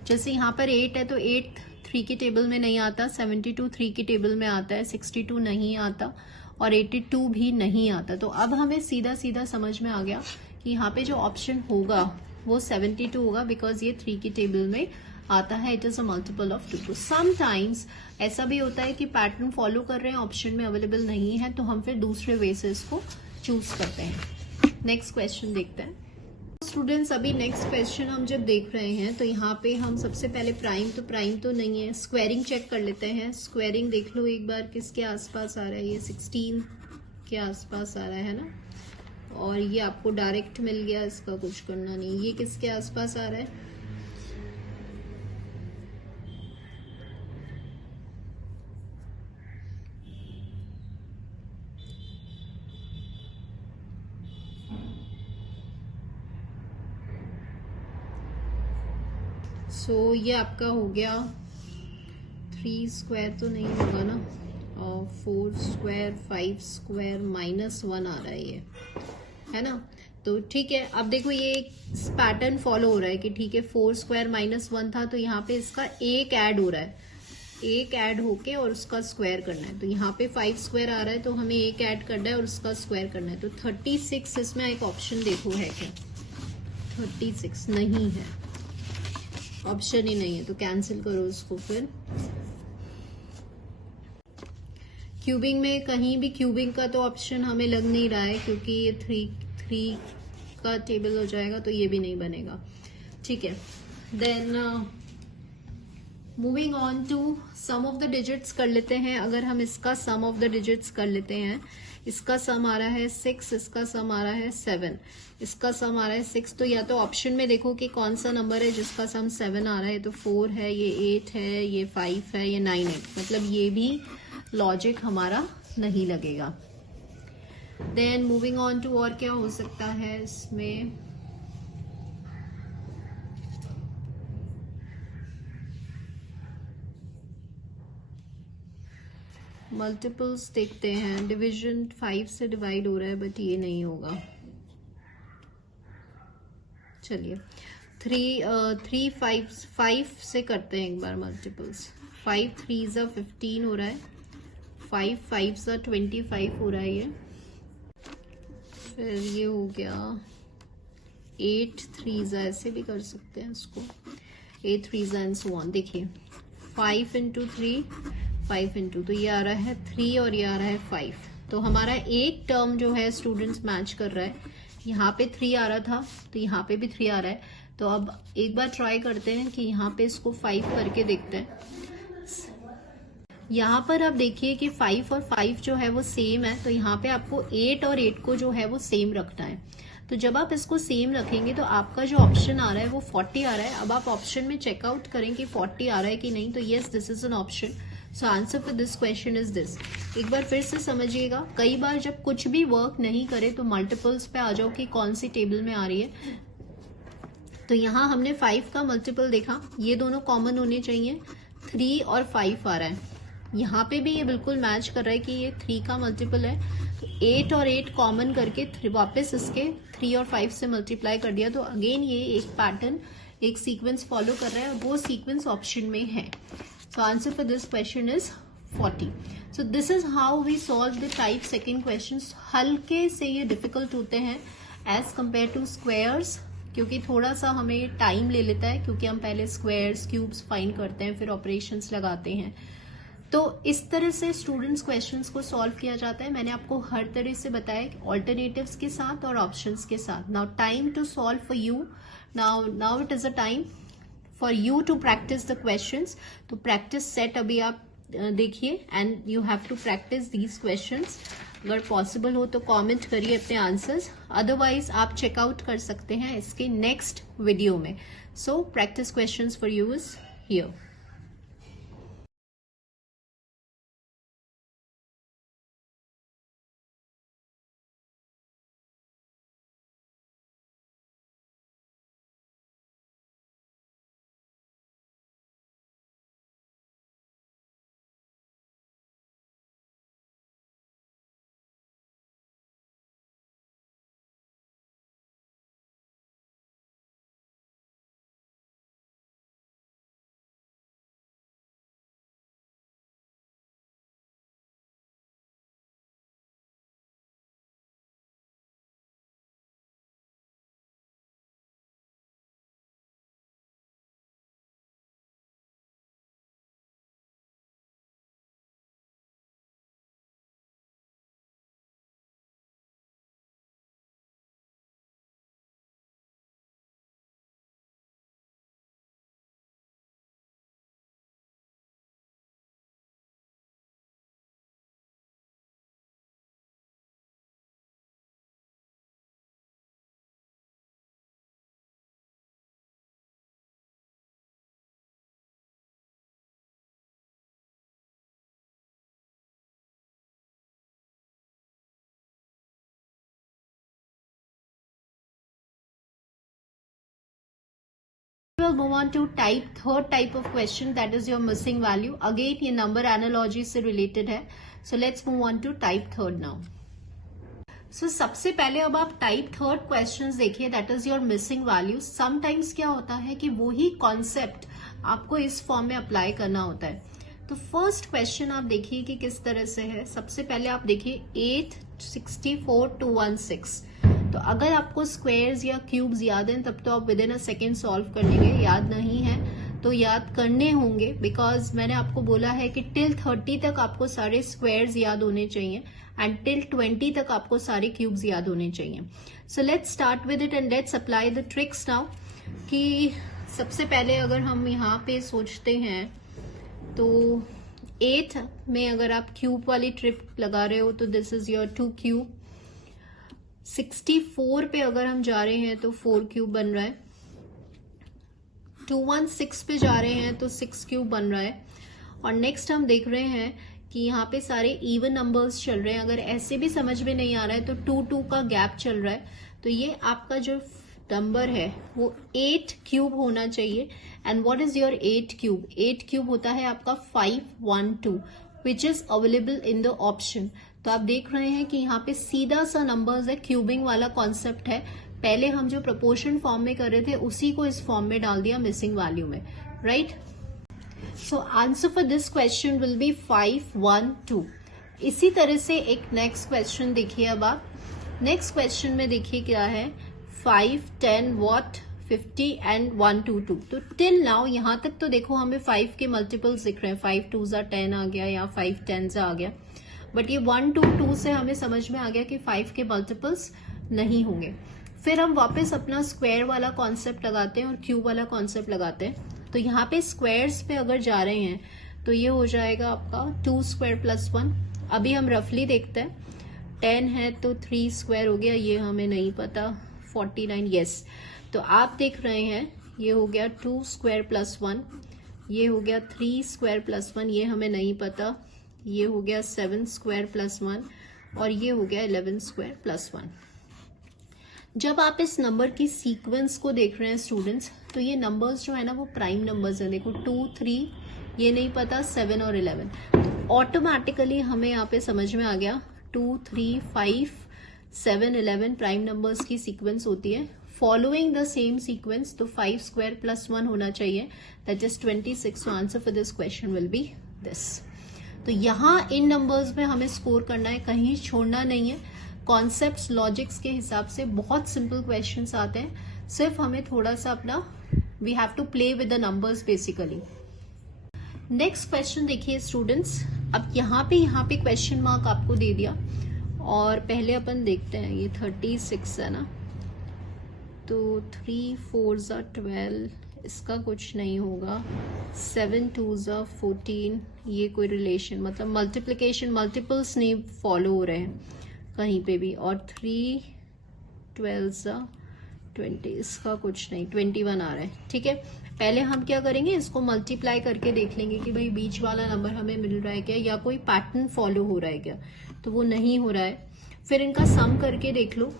जैसे यहाँ पर 8 है तो 8 3 की टेबल में नहीं आता, 72 3 की टेबल में आता है, 62 नहीं आता और 82 भी नहीं आता। तो अब हमें सीधा सीधा समझ में आ गया कि यहाँ पे जो ऑप्शन होगा वो 72 होगा, बिकॉज ये 3 की टेबल में आता है, it is a multiple of 2। तो समटाइम्स ऐसा भी होता है कि पैटर्न फॉलो कर रहे हैं, ऑप्शन में अवेलेबल नहीं है, तो हम फिर दूसरे वे से इसको चूज करते हैं। नेक्स्ट क्वेश्चन देखते हैं स्टूडेंट्स। अभी नेक्स्ट क्वेश्चन हम जब देख रहे हैं तो यहाँ पे हम सबसे पहले प्राइम तो नहीं है, स्क्वायरिंग चेक कर लेते हैं। स्क्वायरिंग देख लो एक बार किसके आसपास आ रहा है, ये 16 के आसपास आ रहा है ना, और ये आपको डायरेक्ट मिल गया, इसका कुछ करना नहीं। ये किसके आसपास आ रहा है, सो ये आपका हो गया 3 स्क्वायर तो नहीं होगा ना, और 4 स्क्वायर 5 स्क्वायर -1 आ रहा है ये, है ना। तो ठीक है, अब देखो ये एक पैटर्न फॉलो हो रहा है कि ठीक है 4 स्क्वायर -1 था, तो यहाँ पे इसका एक ऐड हो रहा है, एक ऐड होके और उसका स्क्वायर करना है। तो यहाँ पे 5 स्क्वायर आ रहा है तो हमें एक ऐड करना है और उसका स्क्वायर करना है। तो 36 इसमें एक ऑप्शन देखो है क्या, 36 नहीं है, ऑप्शन ही नहीं है, तो कैंसिल करो उसको। फिर क्यूबिंग में कहीं भी क्यूबिंग का तो ऑप्शन हमें लग नहीं रहा है, क्योंकि ये 3 का टेबल हो जाएगा, तो ये भी नहीं बनेगा। ठीक है, then moving on to sum of the digits कर लेते हैं। अगर हम इसका सम ऑफ द डिजिट्स कर लेते हैं, इसका सम आ रहा है 6, इसका सम आ रहा है 7, इसका सम आ रहा है 6। तो या तो ऑप्शन में देखो कि कौन सा नंबर है जिसका सम 7 आ रहा है, तो 4 है, ये 8 है, ये 5 है, ये 9 है, मतलब ये भी लॉजिक हमारा नहीं लगेगा। देन मूविंग ऑन टू और क्या हो सकता है इसमें, मल्टीपल्स देखते हैं। डिवीजन 5 से डिवाइड हो रहा है, बट ये नहीं होगा। चलिए 5 से करते हैं एक बार मल्टीपल्स। 5 3 ज़ा 15 हो रहा है, 5 5 ज़ा 25 हो रहा है ये। फिर ये हो गया 8 3 ज़ा, ऐसे भी कर सकते हैं इसको, 8 3 ज़ा एंड सो ऑन। देखिए 5 इंटू 3 5 इंटू, तो ये आ रहा है 3 और ये आ रहा है 5। तो हमारा एक टर्म जो है स्टूडेंट्स मैच कर रहा है। यहाँ पे 3 आ रहा था तो यहाँ पे भी 3 आ रहा है। तो अब एक बार ट्राई करते हैं कि यहाँ पे इसको 5 करके देखते हैं। यहाँ पर आप देखिए कि 5 और 5 जो है वो सेम है, तो यहाँ पे आपको 8 और 8 को जो है वो सेम रखना है। तो जब आप इसको सेम रखेंगे तो आपका जो ऑप्शन आ रहा है वो 40 आ रहा है। अब आप ऑप्शन में चेकआउट करें कि 40 आ रहा है कि नहीं, तो yes this is an option. So answer for this question is this. एक बार फिर से समझिएगा, कई बार जब कुछ भी वर्क नहीं करे तो मल्टीपल्स पे आ जाओ कि कौन सी टेबल में आ रही है। तो यहाँ हमने 5 का मल्टीपल देखा, ये दोनों कॉमन होने चाहिए, 3 और 5 आ रहा है। यहाँ पे भी ये बिल्कुल मैच कर रहा है कि ये 3 का मल्टीपल है। तो 8 और 8 कॉमन करके वापस इसके 3 और 5 से मल्टीप्लाई कर दिया। तो अगेन ये एक पैटर्न, एक सीक्वेंस फॉलो कर रहा है और वो सीक्वेंस ऑप्शन में है। So answer for this question is 40। So this is how we solve the type second question. हल्के से ये डिफिकल्ट होते हैं एज कम्पेयर टू स्क्वेयर्स, क्योंकि थोड़ा सा हमें टाइम ले लेता है, क्योंकि हम पहले स्क्वायर्स क्यूब्स फाइंड करते हैं, फिर ऑपरेशंस लगाते हैं। तो इस तरह से स्टूडेंट्स क्वेश्चंस को सॉल्व किया जाता है। मैंने आपको हर तरह से बताया, ऑल्टरनेटिव्स के साथ और ऑप्शंस के साथ। Now time to solve for you, now it is a time for you to practice the questions. तो प्रैक्टिस सेट अभी आप देखिए and you have to practice these questions. अगर पॉसिबल हो तो कमेंट करिए अपने आंसर्स, अदरवाइज आप चेकआउट कर सकते हैं इसके नेक्स्ट वीडियो में। So practice questions for you is here. we'll move on to third type of question, that is your missing value. Again ये number analogy से related है. So let's move on to type third now. So सबसे पहले अब आप टाइप थर्ड क्वेश्चंस देखिए, that is your missing value. Sometimes क्या होता है कि वो ही कॉन्सेप्ट आपको इस फॉर्म में अप्लाई करना होता है. तो फर्स्ट क्वेश्चन आप देखिए कि किस तरह से है. सबसे पहले आप देखिए 8, 64, 216. तो अगर आपको स्क्वायर्स या क्यूब्स याद हैं तब तो आप with in a second solve कर लेंगे. याद नहीं है तो याद करने होंगे, बिकॉज मैंने आपको बोला है कि टिल 30 तक आपको सारे स्क्वायर्स याद होने चाहिए एंड टिल 20 तक आपको सारे क्यूब्स याद होने चाहिए. सो let's start with it and let's apply the tricks now. कि सबसे पहले अगर हम यहाँ पे सोचते हैं तो 8 में अगर आप क्यूब वाली ट्रिक लगा रहे हो तो दिस इज योर 2 क्यूब. 64 पे अगर हम जा रहे हैं तो 4 क्यूब बन रहा है. 216 पे जा रहे हैं तो 6 क्यूब बन रहा है. और नेक्स्ट हम देख रहे हैं कि यहाँ पे सारे इवन नंबर्स चल रहे हैं. अगर ऐसे भी समझ में नहीं आ रहा है तो 2 का गैप चल रहा है. तो ये आपका जो नंबर है वो 8 क्यूब होना चाहिए. And what is your 8 cube? 8 cube होता है आपका 512 which is available in the option. तो आप देख रहे हैं कि यहाँ पे सीधा सा नंबर्स है, क्यूबिंग वाला कॉन्सेप्ट है. पहले हम जो प्रोपोर्शन फॉर्म में कर रहे थे उसी को इस फॉर्म में डाल दिया मिसिंग वैल्यू में, right. So answer for this question will B 512. इसी तरह से एक नेक्स्ट क्वेश्चन देखिए. अब आप नेक्स्ट क्वेश्चन में देखिए क्या है. 5, 10, what, 50 एंड 122. तो टिल नाउ यहां तक तो देखो हमें 5 के मल्टीपल्स दिख रहे हैं. 5 2 10 आ गया या 5 10 आ गया. बट ये 122 से हमें समझ में आ गया कि 5 के मल्टीपल्स नहीं होंगे. फिर हम वापस अपना स्क्वायर वाला कॉन्सेप्ट लगाते हैं और क्यूब वाला कॉन्सेप्ट लगाते हैं. तो यहाँ पे स्क्वायर्स पे अगर जा रहे हैं तो ये हो जाएगा आपका 2 स्क्वायर प्लस 1. अभी हम रफली देखते हैं. 10 है तो 3 स्क्वायर हो गया, ये हमें नहीं पता. 49, यस. तो आप देख रहे हैं ये हो गया 2 स्क्वायर प्लस 1, ये हो गया 3 स्क्वायर प्लस 1, ये हमें नहीं पता. ये हो गया 7 स्क्वायर प्लस 1 और ये हो गया 11 स्क्वायर प्लस 1. जब आप इस नंबर की सीक्वेंस को देख रहे हैं स्टूडेंट्स, तो ये नंबर्स जो है ना वो प्राइम नंबर्स हैं. देखो 2, 3, ये नहीं पता, 7 और 11. तो ऑटोमेटिकली हमें यहाँ पे समझ में आ गया 2, 3, 5, 7, 11 प्राइम नंबर्स की सीक्वेंस होती है. फॉलोइंग द सेम सीक्वेंस तो 5 स्क्वायर प्लस 1 होना चाहिए, that is 26. So answer for this question will be this. तो यहाँ इन नंबर्स में हमें स्कोर करना है, कहीं छोड़ना नहीं है. कॉन्सेप्ट्स लॉजिक्स के हिसाब से बहुत सिंपल क्वेश्चंस आते हैं. सिर्फ हमें थोड़ा सा अपना we have to play with the numbers basically. Next question देखिए स्टूडेंट्स. अब यहाँ पे क्वेश्चन मार्क आपको दे दिया और पहले अपन देखते हैं. ये 36 है ना, तो 3 4 12, इसका कुछ नहीं होगा. 7 2 14, ये कोई रिलेशन मतलब मल्टीप्लीकेशन मल्टीपल्स नहीं फॉलो हो रहे हैं कहीं पे भी. और 3 12 20, इसका कुछ नहीं. 21 आ रहा है. ठीक है, पहले हम क्या करेंगे, इसको मल्टीप्लाई करके देख लेंगे कि भाई बीच वाला नंबर हमें मिल रहा है क्या या कोई पैटर्न फॉलो हो रहा है क्या. तो वो नहीं हो रहा है. फिर इनका सम करके देख लो.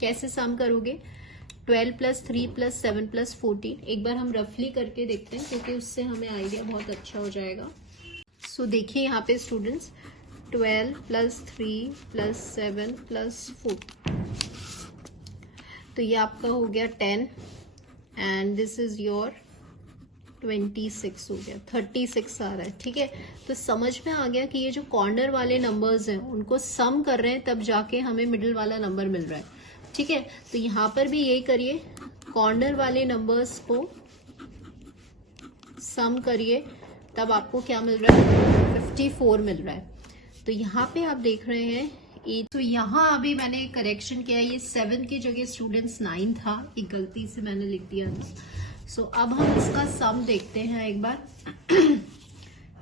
कैसे सम करोगे? 12 प्लस 3 प्लस 7 प्लस 14. एक बार हम रफली करके देखते हैं क्योंकि उससे हमें आइडिया बहुत अच्छा हो जाएगा. सो देखिए यहाँ पे स्टूडेंट्स, 12 प्लस 3 प्लस 7 प्लस 4, तो ये आपका हो गया 10 एंड दिस इज योर 26 हो गया. 36 आ रहा है. ठीक है, तो समझ में आ गया कि ये जो कॉर्नर वाले नंबर्स हैं उनको सम कर रहे हैं तब जाके हमें मिडिल वाला नंबर मिल रहा है. ठीक है, तो यहां पर भी यही करिए, कॉर्नर वाले नंबर्स को सम करिए तब आपको क्या मिल रहा है? 54 मिल रहा है. तो यहाँ पे आप देख रहे हैं 8. तो यहाँ अभी मैंने करेक्शन किया, ये 7 की जगह स्टूडेंट्स 9 था, एक गलती से मैंने लिख दिया था. सो अब हम इसका सम देखते हैं एक बार.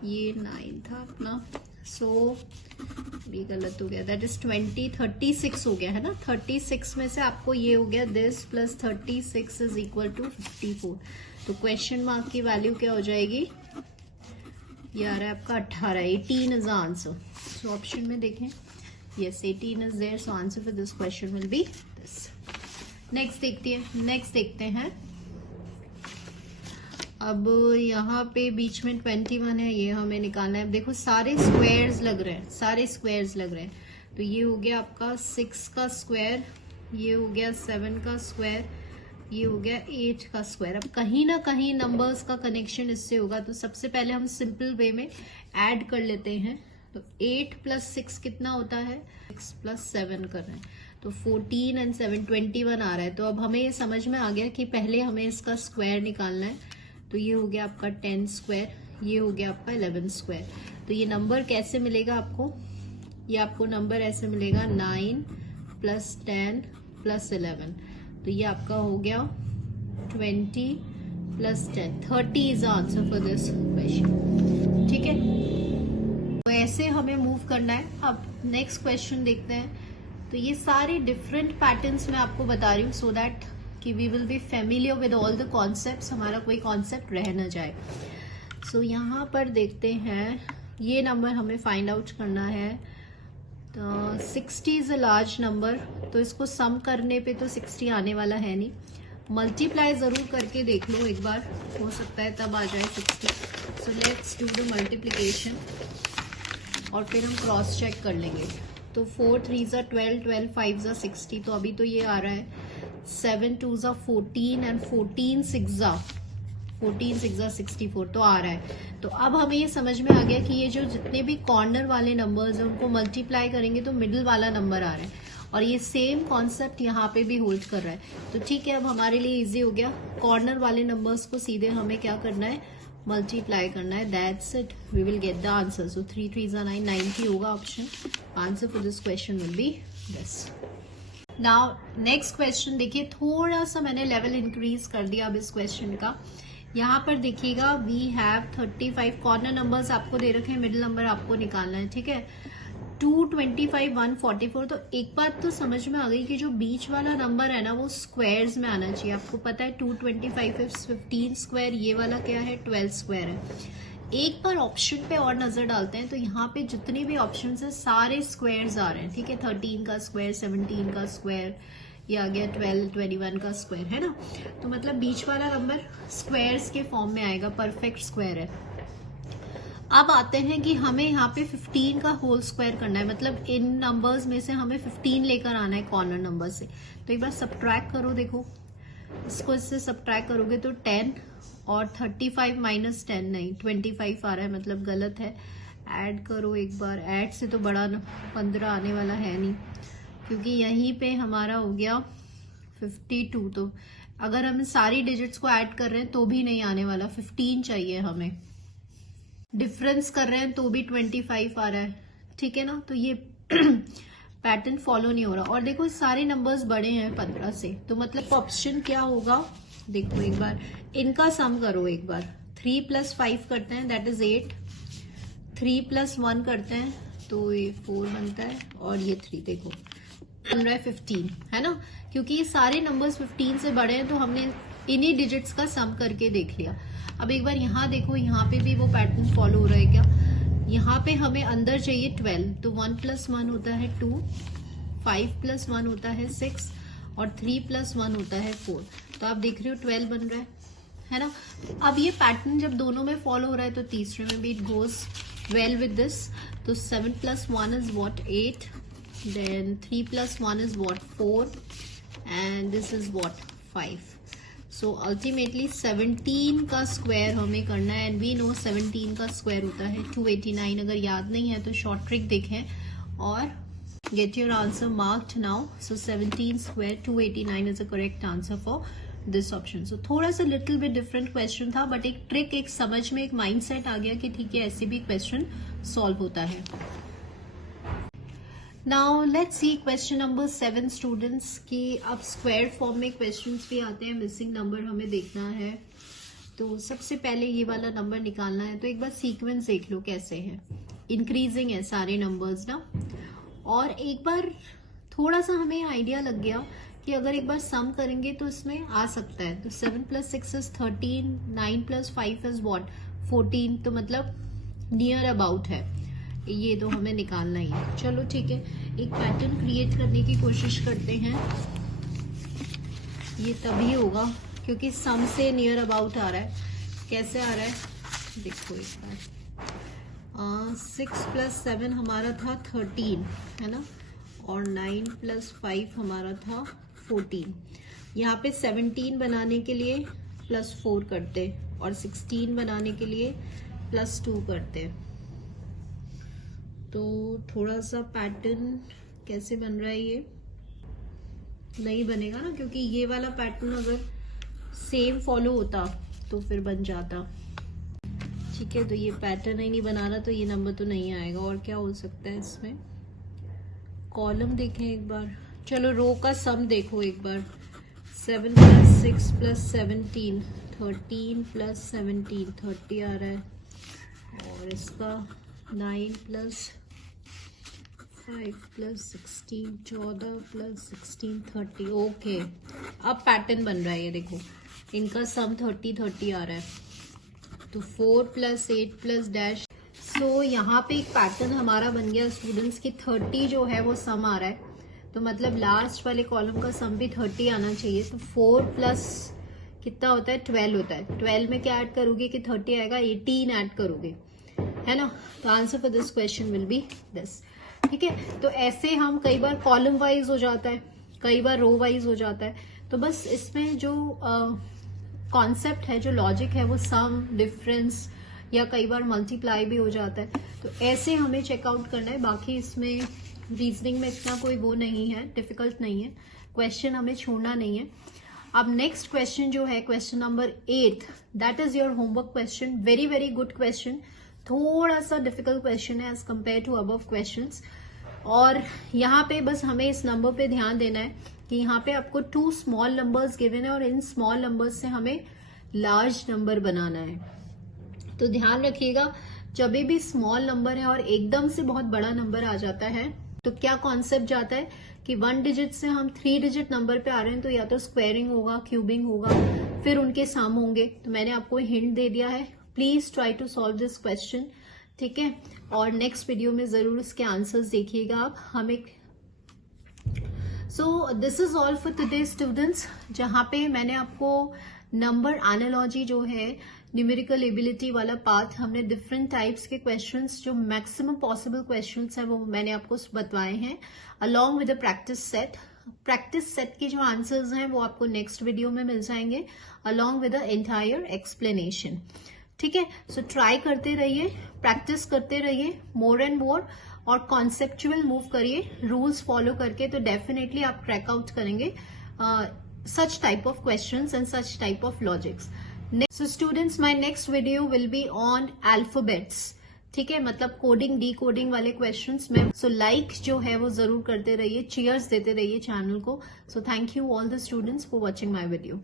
ये 9 था अपना, सो भी गलत हो गया, दैट इज 36 हो गया है ना. 36 में से आपको ये हो गया this plus 36 is equal to 54. तो क्वेश्चन मार्क की वैल्यू क्या हो जाएगी? ये आ रहा है आपका 18. 18 is the answer. So option में देखें, yes 18 is there, so answer for this question will be this. Next देखते हैं अब यहाँ पे बीच में 21 है, ये हमें निकालना है। अब देखो सारे स्क्वायर्स लग रहे हैं, सारे स्क्वायर्स लग रहे हैं। तो ये हो गया आपका 6 का स्क्वायर, ये हो गया 7 का स्क्वायर, ये हो गया 8 का स्क्वायर। अब कहीं ना कहीं नंबर्स का कनेक्शन इससे होगा, तो सबसे पहले हम सिंपल वे में ऐड कर लेते हैं। तो 8 + 6 कितना होता है, 6 + 7 कर रहे हैं, तो 14 और 7 21 आ रहा है। तो अब हमें ये समझ में आ गया कि पहले हमें इसका स्क्वायर निकालना है। तो ये हो गया आपका 10 स्क्वायर, ये हो गया आपका 11 स्क्वायर। तो ये नंबर कैसे मिलेगा आपको, ये आपको नंबर ऐसे मिलेगा 9 + 10 + 11। तो ये आपका हो गया 20 + 10, 30 is answer for this question. ठीक है, तो ऐसे हमें मूव करना है। अब नेक्स्ट क्वेश्चन देखते हैं। तो ये सारे डिफरेंट पैटर्न्स मैं आपको बता रही हूँ सो दैट कि we will be familiar with all the concepts, हमारा कोई कॉन्सेप्ट रह ना जाए। सो यहाँ पर देखते हैं, ये नंबर हमें फाइंड आउट करना है। तो 60 इज अ लार्ज नंबर, तो इसको सम करने पे तो 60 आने वाला है नहीं, मल्टीप्लाई जरूर करके देख लो एक बार, हो सकता है तब आ जाए 60। So let's do the multiplication और फिर हम क्रॉस चेक कर लेंगे। तो 4 3 ज़ा 12, 12 5 ज़ा 60, तो अभी तो ये आ रहा है 7 2 ज़ा 14 एंड 14 6 ज़ा 64, तो आ रहा है। तो अब हमें ये समझ में आ गया कि ये जो जितने भी कॉर्नर वाले नंबर्स हैं उनको मल्टीप्लाई करेंगे तो मिडिल वाला नंबर आ रहा है, और ये सेम कॉन्सेप्ट यहाँ पे भी होल्ड कर रहा है। तो ठीक है, अब हमारे लिए इजी हो गया, कॉर्नर वाले नंबर्स को सीधे हमें क्या करना है, मल्टीप्लाई करना है। That's it, we will get the answer. So 3 3 ज़ा 9, 90 होगा option. Answer for this question will be this. Now next question देखिए, थोड़ा सा मैंने लेवल इंक्रीज कर दिया अब इस क्वेश्चन का। यहाँ पर देखिएगा वी हैव 35 कॉर्नर नंबर्स आपको दे रखे हैं, मिडिल नंबर आपको निकालना है। ठीक है, 225 144। तो एक बात तो समझ में आ गई कि जो बीच वाला नंबर है ना वो स्क्वायर्स में आना चाहिए। आपको पता है 225 is 15 स्क्वायर, ये वाला क्या है 12 स्क्वायर है। एक बार ऑप्शन पे और नजर डालते हैं, तो यहाँ पे जितने भी ऑप्शन है सारे स्क्वायर्स आ रहे हैं। ठीक है, 13 का स्क्वायर, 17 का स्क्वायर, ये आ गया 12 21 का स्क्वायर, है ना। तो मतलब बीच वाला नंबर स्क्वायर्स के फॉर्म में आएगा, परफेक्ट स्क्वायर है। अब आते हैं कि हमें यहाँ पे 15 का होल स्क्वायर करना है, मतलब इन नंबर्स में से हमें 15 लेकर आना है कॉर्नर नंबर से। तो एक बार सब्ट्रैक्ट करो, देखो इसको इससे सब्ट्रैक्ट करोगे तो 10 और 35 - 10 नहीं 25 आ रहा है, मतलब गलत है। ऐड करो एक बार, ऐड से तो बड़ा 15 आने वाला है नहीं, क्योंकि यहीं पे हमारा हो गया 52। तो अगर हम सारी डिजिट्स को ऐड कर रहे हैं तो भी नहीं आने वाला, 15 चाहिए हमें। डिफरेंस कर रहे हैं तो भी 25 आ रहा है। ठीक है ना, तो ये पैटर्न फॉलो नहीं हो रहा। और देखो सारे नंबर्स बड़े हैं 15 से, तो मतलब ऑप्शन क्या होगा, देखो एक बार इनका सम करो एक बार। 3 + 5 करते हैं, दैट इज 8। 3 + 1 करते हैं तो ये 4 बनता है, और ये 3 देखो बन रहा है 15, है ना। क्योंकि ये सारे नंबर्स 15 से बड़े हैं, तो हमने इन्हीं डिजिट्स का सम करके देख लिया। अब एक बार यहाँ देखो, यहाँ पे भी वो पैटर्न फॉलो हो रहा है क्या। यहाँ पे हमें अंदर चाहिए 12, तो 1 + 1 होता है 2, 5 + 1 होता है 6, और 3 + 1 होता है 4। तो आप देख रहे हो 12 बन रहा है ना। अब ये पैटर्न जब दोनों में फॉलो हो रहा है तो तीसरे में भी it goes well with this. तो 7 + 1 is what 8, then 3 + 1 is what 4, and this is what 5. So ultimately 17 का स्क्वायर हमें करना है, एंड वी नो 17 का स्क्वायर होता है 289। अगर याद नहीं है तो शॉर्ट ट्रिक देखें और get your answer marked now. So 17 square 289 is the correct answer for this option. So थोड़ा सा little bit different question था, बट एक ट्रिक, एक समझ में, एक माइंडसेट आ गया कि ठीक है ऐसे भी क्वेश्चन सॉल्व होता है। Now let's C question number 7 students की। अब स्क्वायर फॉर्म में क्वेश्चंस भी आते हैं, मिसिंग नंबर हमें देखना है। तो सबसे पहले ये वाला नंबर निकालना है। तो एक बार सीक्वेंस देख लो कैसे है, इंक्रीजिंग है सारे नंबर्स ना। और एक बार थोड़ा सा हमें आइडिया लग गया कि अगर एक बार सम करेंगे तो इसमें आ सकता है। तो 7 + 6 is 13, 9 + 5 is what 14, तो मतलब नियर अबाउट है। ये तो हमें निकालना ही है। चलो ठीक है, एक पैटर्न क्रिएट करने की कोशिश करते हैं। ये तभी होगा क्योंकि सम से नियर अबाउट आ रहा है। कैसे आ रहा है देखो एक बार। 6 + 7 हमारा था 13 है ना, और 9 + 5 हमारा था 14। यहाँ पे 17 बनाने के लिए +4 करते और 16 बनाने के लिए +2 करते। तो थोड़ा सा पैटर्न कैसे बन रहा है, ये नहीं बनेगा ना, क्योंकि ये वाला पैटर्न अगर सेम फॉलो होता तो फिर बन जाता। ठीक है, तो ये पैटर्न ही नहीं बना रहा तो ये नंबर तो नहीं आएगा। और क्या हो सकता है इसमें, कॉलम देखें एक बार, चलो रो का सम देखो एक बार। 7 + 6 + 17 13 + 17 30 आ रहा है, और इसका 9 + 5 + 16 14 + 16 30। ओके, अब पैटर्न बन रहा है, ये देखो इनका सम 30 30 आ रहा है। तो 4 + 8 + डैश। सो यहाँ पे एक पैटर्न हमारा बन गया स्टूडेंट्स की 30 जो है वो सम आ रहा है, तो मतलब लास्ट वाले कॉलम का सम भी 30 आना चाहिए। तो 4 प्लस कितना होता है, 12 होता है। 12 में क्या ऐड करोगे कि 30 आएगा, 18 ऐड करोगे, है ना। तो answer for this question will be this. ठीक है, तो ऐसे हम कई बार कॉलम वाइज हो जाता है, कई बार रो वाइज हो जाता है। तो बस इसमें जो कॉन्सेप्ट है, जो लॉजिक है, वो सम, डिफरेंस या कई बार मल्टीप्लाई भी हो जाता है। तो ऐसे हमें चेकआउट करना है। बाकी इसमें रीजनिंग में इतना कोई वो नहीं है, डिफिकल्ट नहीं है, क्वेश्चन हमें छोड़ना नहीं है। अब नेक्स्ट क्वेश्चन जो है question number 8, that is your homework question. Very very good question, थोड़ा सा डिफिकल्ट क्वेश्चन है as compare to above questions. और यहाँ पे बस हमें इस नंबर पे ध्यान देना है कि यहाँ पे आपको 2 स्मॉल नंबर्स गिवन है और इन स्मॉल नंबर्स से हमें लार्ज नंबर बनाना है। तो ध्यान रखिएगा, जब भी स्मॉल नंबर है और एकदम से बहुत बड़ा नंबर आ जाता है तो क्या कॉन्सेप्ट जाता है कि 1 डिजिट से हम 3 डिजिट नंबर पे आ रहे हैं, तो या तो स्क्वायरिंग होगा, क्यूबिंग होगा, फिर उनके सम होंगे। तो मैंने आपको हिंट दे दिया है, please try to solve this question. ठीक है, और नेक्स्ट वीडियो में जरूर इसके आंसर्स देखिएगा आप हमें। सो this is all for today students, जहां पे मैंने आपको नंबर एनालॉजी जो है, न्यूमेरिकल एबिलिटी वाला पार्ट, हमने डिफरेंट टाइप्स के क्वेश्चंस, जो मैक्सिमम पॉसिबल क्वेश्चंस हैं, वो मैंने आपको बताए हैं along with the practice set. Practice set के जो आंसर्स हैं वो आपको नेक्स्ट वीडियो में मिल जाएंगे along with the entire explanation. ठीक है, सो ट्राई करते रहिए, प्रैक्टिस करते रहिए मोर एंड मोर, और कॉन्सेप्चुअल मूव करिए रूल्स फॉलो करके, तो डेफिनेटली आप क्रैक आउट करेंगे such type of questions and such type of logics. So students, my next video will be on alphabets. ठीक है, मतलब कोडिंग डी कोडिंग वाले क्वेश्चंस में। सो लाइक जो है वो जरूर करते रहिए, चीयर्स देते रहिए चैनल को। So thank you all the students for watching my video.